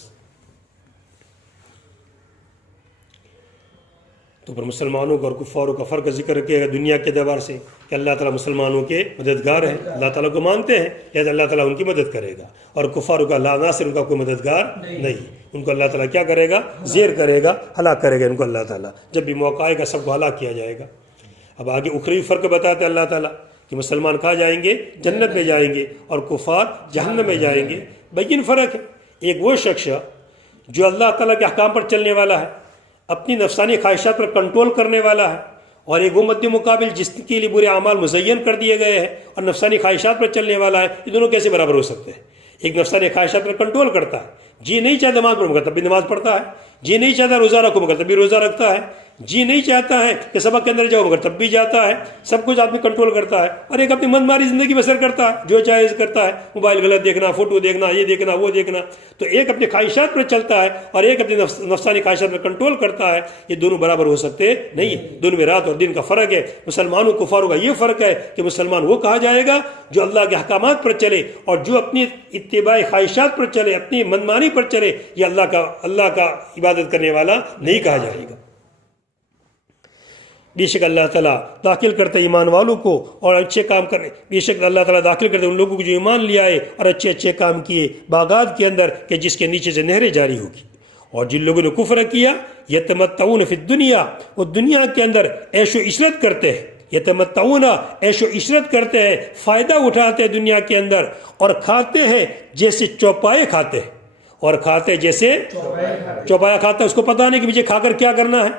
تو پر مسلمانوں کا اور کفاروں کا فرق ذکر کیا گیا دنیا کے اعتبار سے کہ اللہ تعالیٰ مسلمانوں کے مددگار ہیں، اللہ تعالیٰ کو مانتے ہیں، لہذا اللہ تعالیٰ ان کی مدد کرے گا. اور کفاروں کا لا ناصر، ان کا کوئی مددگار نہیں، ان کو اللہ تعالیٰ کیا کرے گا؟ زیر کرے گا، ہلاک کرے گا ان کو اللہ تعالیٰ. جب بھی موقع آئے گا سب کو ہلاک کیا جائے گا. اب آگے اخروی فرق بتاتے اللہ تعالیٰ کہ مسلمان کہاں جائیں گے؟ جنت میں جائیں گے، اور کفار جہنم میں جائیں گے. بین فرق ہے. ایک وہ شخص جو اللہ تعالیٰ کے احکام پر چلنے والا ہے، اپنی نفسانی خواہشات پر کنٹرول کرنے والا ہے، اور ایک وہ مد مقابل جس کے لیے برے اعمال مزین کر دیے گئے ہیں اور نفسانی خواہشات پر چلنے والا ہے. یہ دونوں کیسے برابر ہو سکتے ہیں؟ ایک نفسانی خواہشات پر کنٹرول کرتا ہے، جی نہیں چاہتا نماز پڑھوں مگر تب بھی نماز پڑھتا ہے، جی نہیں چاہتا روزہ رکھو مگر تب بھی روزہ رکھتا ہے، جی نہیں چاہتا ہے کہ سبق کے اندر جاؤ مگر تب بھی جاتا ہے. سب کچھ آدمی کنٹرول کرتا ہے اور ایک اپنی من ماری زندگی بسر کرتا ہے، جو چاہے کرتا ہے، موبائل غلط دیکھنا، فوٹو دیکھنا، یہ دیکھنا وہ دیکھنا. تو ایک اپنی خواہشات پر چلتا ہے اور ایک اپنی نفسانی خواہشات پر کنٹرول کرتا ہے. یہ دونوں برابر ہو سکتے نہیں، دونوں میں رات اور دن کا فرق ہے. مسلمانوں کفاروں کا یہ فرق ہے کہ مسلمان وہ کہا جائے گا جو اللہ کے احکامات پر چلے، اور جو اپنی اتباع خواہشات پر چلے، اپنی منمانی پر چلے، یہ اللہ کا عبادت کرنے والا نہیں کہا جائے گا. بے شک اللہ تعالیٰ داخل کرتے ایمان والوں کو اور اچھے کام کرنے، بے شک اللہ تعالیٰ داخل کرتے ان لوگوں کو جو ایمان لے آئے اور اچھے اچھے کام کیے باغات کے اندر کہ جس کے نیچے سے نہریں جاری ہوگی. اور جن لوگوں نے کفر کیا یتمتعون فی الدنیا، وہ دنیا کے اندر عیش و عشرت کرتے ہیں، یتمتعون عیش و عشرت کرتے ہیں، فائدہ اٹھاتے ہیں دنیا کے اندر، اور کھاتے ہیں جیسے چوپائے کھاتے ہیں، اور کھاتے جیسے چوپایا کھاتا ہے. اس کو پتہ نہیں کہ مجھے کھا کر کیا کرنا ہے.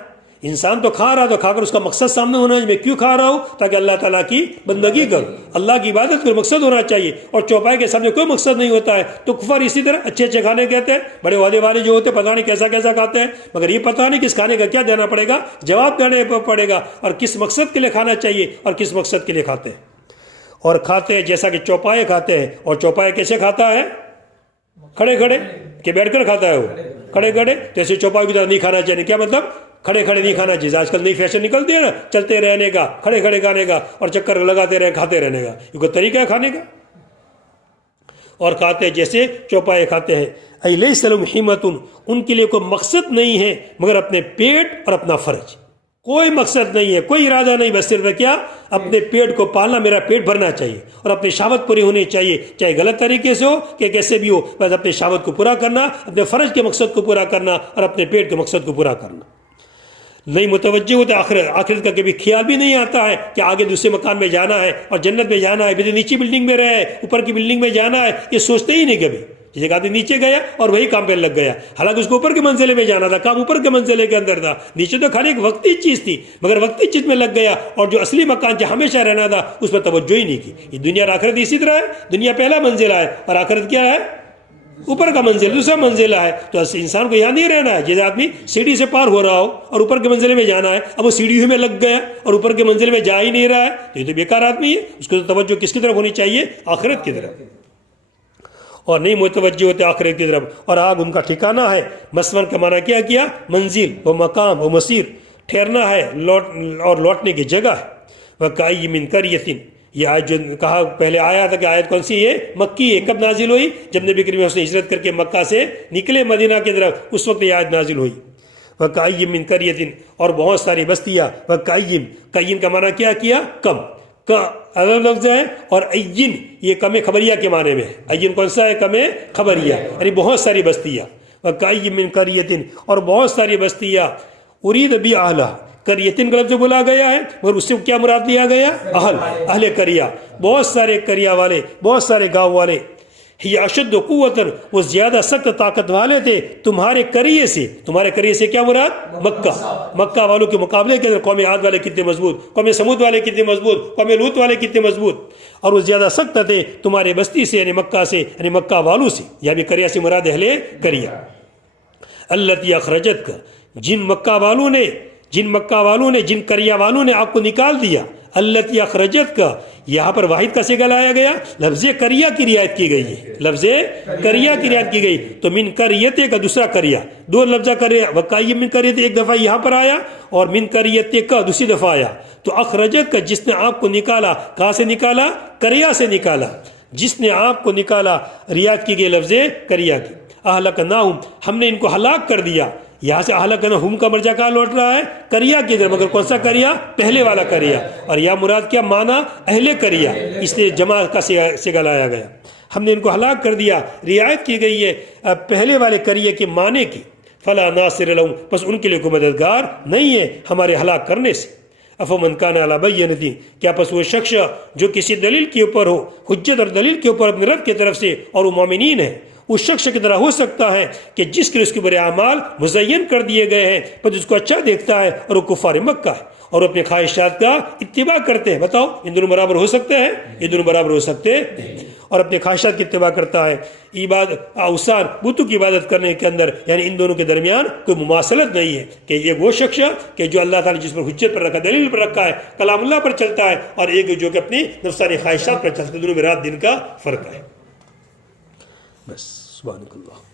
انسان تو کھا رہا تو کھا کر اس کا مقصد سامنے ہونا چاہیے، میں کیوں کھا رہا ہوں؟ تاکہ اللہ تعالیٰ کی بندگی کروں، اللہ کی عبادت کروں، مقصد ہونا چاہیے. اور چوپائے کے سامنے کوئی مقصد نہیں ہوتا ہے. تو کفار اسی طرح اچھے اچھے کھانے کہتے ہیں، بڑے وعدے والے جو ہوتے ہیں پتہ نہیں کیسا کیسا کھاتے ہیں، مگر یہ پتہ نہیں کس کھانے کا کیا دینا پڑے گا، جواب دینا پڑے گا، اور کس مقصد کے لیے کھانا چاہیے اور کس مقصد کے لیے کھاتے ہیں. اور کھاتے ہیں جیسا کہ چوپائے کھاتے ہیں. اور چوپائے کیسے کھاتا ہے؟ کھڑے کھڑے کہ بیٹھ کر کھاتا ہے؟ وہ کھڑے کھڑے. تو ایسے چوپائے کی طرح نہیں کھانا چاہیے. کیا مطلب؟ کھڑے کھڑے نہیں کھانا چاہیے. آج کل نئی فیشن نکلتی ہے نا، چلتے رہنے کا، کھڑے کھڑے کھانے کا، اور چکر لگاتے رہے کھاتے رہنے کا. یہ کوئی طریقہ ہے کھانے کا؟ اور کھاتے ہیں جیسے چوپائے کھاتے ہیں. ای لیس لہم ہمۃ، ان کے لیے کوئی مقصد نہیں ہے مگر اپنے پیٹ اور اپنا فرج. کوئی مقصد نہیں ہے، کوئی ارادہ نہیں، بس صرف کیا؟ اپنے پیٹ کو پالنا، میرا پیٹ بھرنا چاہیے اور اپنی شہوت پوری ہونی چاہیے، چاہے غلط طریقے سے ہو کہ کیسے بھی ہو، بس اپنے شہوت کو پورا کرنا، اپنے فرج کے مقصد کو پورا کرنا اور اپنے پیٹ کے مقصد کو پورا کرنا. نہیں متوجہ ہوتے آخرت کا کبھی خیال بھی نہیں آتا ہے کہ آگے دوسرے مکان میں جانا ہے اور جنت میں جانا ہے، پھر نیچی بلڈنگ میں رہے، اوپر کی بلڈنگ میں جانا ہے. یہ سوچتے ہی نہیں کبھی. جیسے کہ آدمی نیچے گیا اور وہی کام پہ لگ گیا، حالانکہ اس کو اوپر کے منزلے میں جانا تھا، کام اوپر کے منزلے کے اندر تھا. نیچے تو کھانے ایک وقتی چیز تھی، مگر وقتی چیز میں لگ گیا اور جو اصلی مکان جہاں ہمیشہ رہنا تھا اس پر توجہ ہی نہیں کی. یہ دنیا اور آخرت اسی طرح ہے. دنیا پہلا منزلہ ہے اور آخرت کیا ہے؟ اوپر کا منزل، دوسرا منزلہ ہے. تو انسان کو یہاں نہیں رہنا ہے. جیسے آدمی سیڑھی سے پار ہو رہا ہو اور اوپر کے منزلے میں جانا ہے، اب وہ سیڑھی میں لگ گیا اور اوپر کے منزل میں جا ہی نہیں رہا ہے، تو یہ تو بیکار آدمی ہے. اس کو توجہ کس کی طرف ہونی چاہیے؟ آخرت کی طرف. اور نہیں متوجہ ہوتے آخرت کی طرف. اور آگ ان کا ٹھکانہ ہے. مسمن کا معنی کیا؟ منزل و مقام و مسیر، ٹھہرنا ہے اور لوٹنے کی جگہ ہے. وَكَأَيٍّ مِّن قَرْيَةٍ، یہ آیت جو کہا پہلے آیا تھا کہ آیت کون سی ہے؟ مکی ہے. کب نازل ہوئی؟ جب نبی کریم نے ہجرت کر کے مکہ سے نکلے مدینہ کی طرف، اس وقت یہ آیت نازل ہوئی. وَكَأَيٍّ مِّن قَرْيَةٍ، اور بہت ساری بستیاں. وَكَأَيٍّ، کئین کا معنی کیا؟ کم کا الگ لفظ ہے. اور عین یہ کم خبریہ کے معنی میں ہے. عین کون سا ہے؟ کم خبریہ، یعنی بہت ساری بستیاں. وَكَأَيٍّ مِّن قَرْيَةٍ، اور بہت ساری بستیاں. اُرِيدَ بِأَهْلَهَا، قریتن کا لفظ بولا گیا ہے مگر اس سے کیا مراد لیا گیا؟ اہل قریہ، بہت سارے قریہ والے، بہت سارے گاؤں والے. ہی اشد قوتاً، وہ زیادہ سخت طاقت والے تھے تمہارے قریے سے. تمہارے قریے سے کیا مراد؟ مکہ. مکہ والوں کے مقابلے کے اندر قوم عاد والے کتنے مضبوط، قوم سمود والے کتنے مضبوط، قوم لوط والے کتنے مضبوط. اور وہ زیادہ سخت تھے تمہاری بستی سے، یعنی مکہ سے، یعنی مکہ والوں سے. یا بھی قریہ سے مراد اہل قریہ. التی اخرجت کا، جن مکہ والوں نے جن قریہ والوں نے آپ کو نکال دیا. التی اخرجت کا، یہاں پر واحد کا صیغہ لایا گیا، لفظ قریہ کی رعایت کی گئی ہے. لفظ قریہ کی رعایت کی گئی. تو من قریت کا دوسرا قریہ، دو لفظہ قریہ. وکائی من قریت ایک دفعہ یہاں پر آیا اور من قریت کا دوسری دفعہ آیا. تو اخرجت کا جس نے آپ کو نکالا، کہاں سے نکالا؟ قریہ سے نکالا. جس نے آپ کو نکالا، رعایت کی گئی لفظ قریہ کی. اہلکناہم، ہم نے ان کو ہلاک کر دیا. یہاں سے اہلکناہم کا مرجع کہاں لوٹ رہا ہے؟ قریہ کی طرف، مگر کون سا قریہ؟ پہلے والا قریہ. اور یا مراد کیا معنی؟ اہل قریہ، اس لیے جمع کا صیغہ لایا گیا. ہم نے ان کو ہلاک کر دیا. رعایت کی گئی ہے پہلے والے قریہ کے معنی کی. فلا ناصر لہم، بس ان کے لیے کوئی مددگار نہیں ہے ہمارے ہلاک کرنے سے. افمن کان علی بینۃ، کیا پس وہ شخص جو کسی دلیل کے اوپر ہو، حجت اور دلیل کے اوپر اپنے رب کی طرف سے، اور وہ مومنین ہے، اس شخص کی طرح ہو سکتا ہے کہ جس کے لیے اس کے برے اعمال مزین کر دیے گئے ہیں پر اس کو اچھا دیکھتا ہے اور وہ کفار مکہ ہے اور اپنے خواہشات کا اتباع کرتے ہیں. بتاؤ ان دونوں برابر ہو سکتے ہیں؟ یہ دونوں برابر ہو سکتے ہیں. اور اپنے خواہشات کی اتباع کرتا ہے. اوثان بتوں کی عبادت کرنے کے اندر یعنی ان دونوں کے درمیان کوئی مماثلت نہیں ہے کہ یہ وہ شخص کہ جو اللہ تعالیٰ جس پر حجت پر رکھا دلیل پر رکھا ہے کلام اللہ پر چلتا ہے اور ایک جو کہ اپنی نفسانی خواہشات پر چلتا ہے. دونوں میں رات دن کا فرق ہے. بس سبحانک اللہ.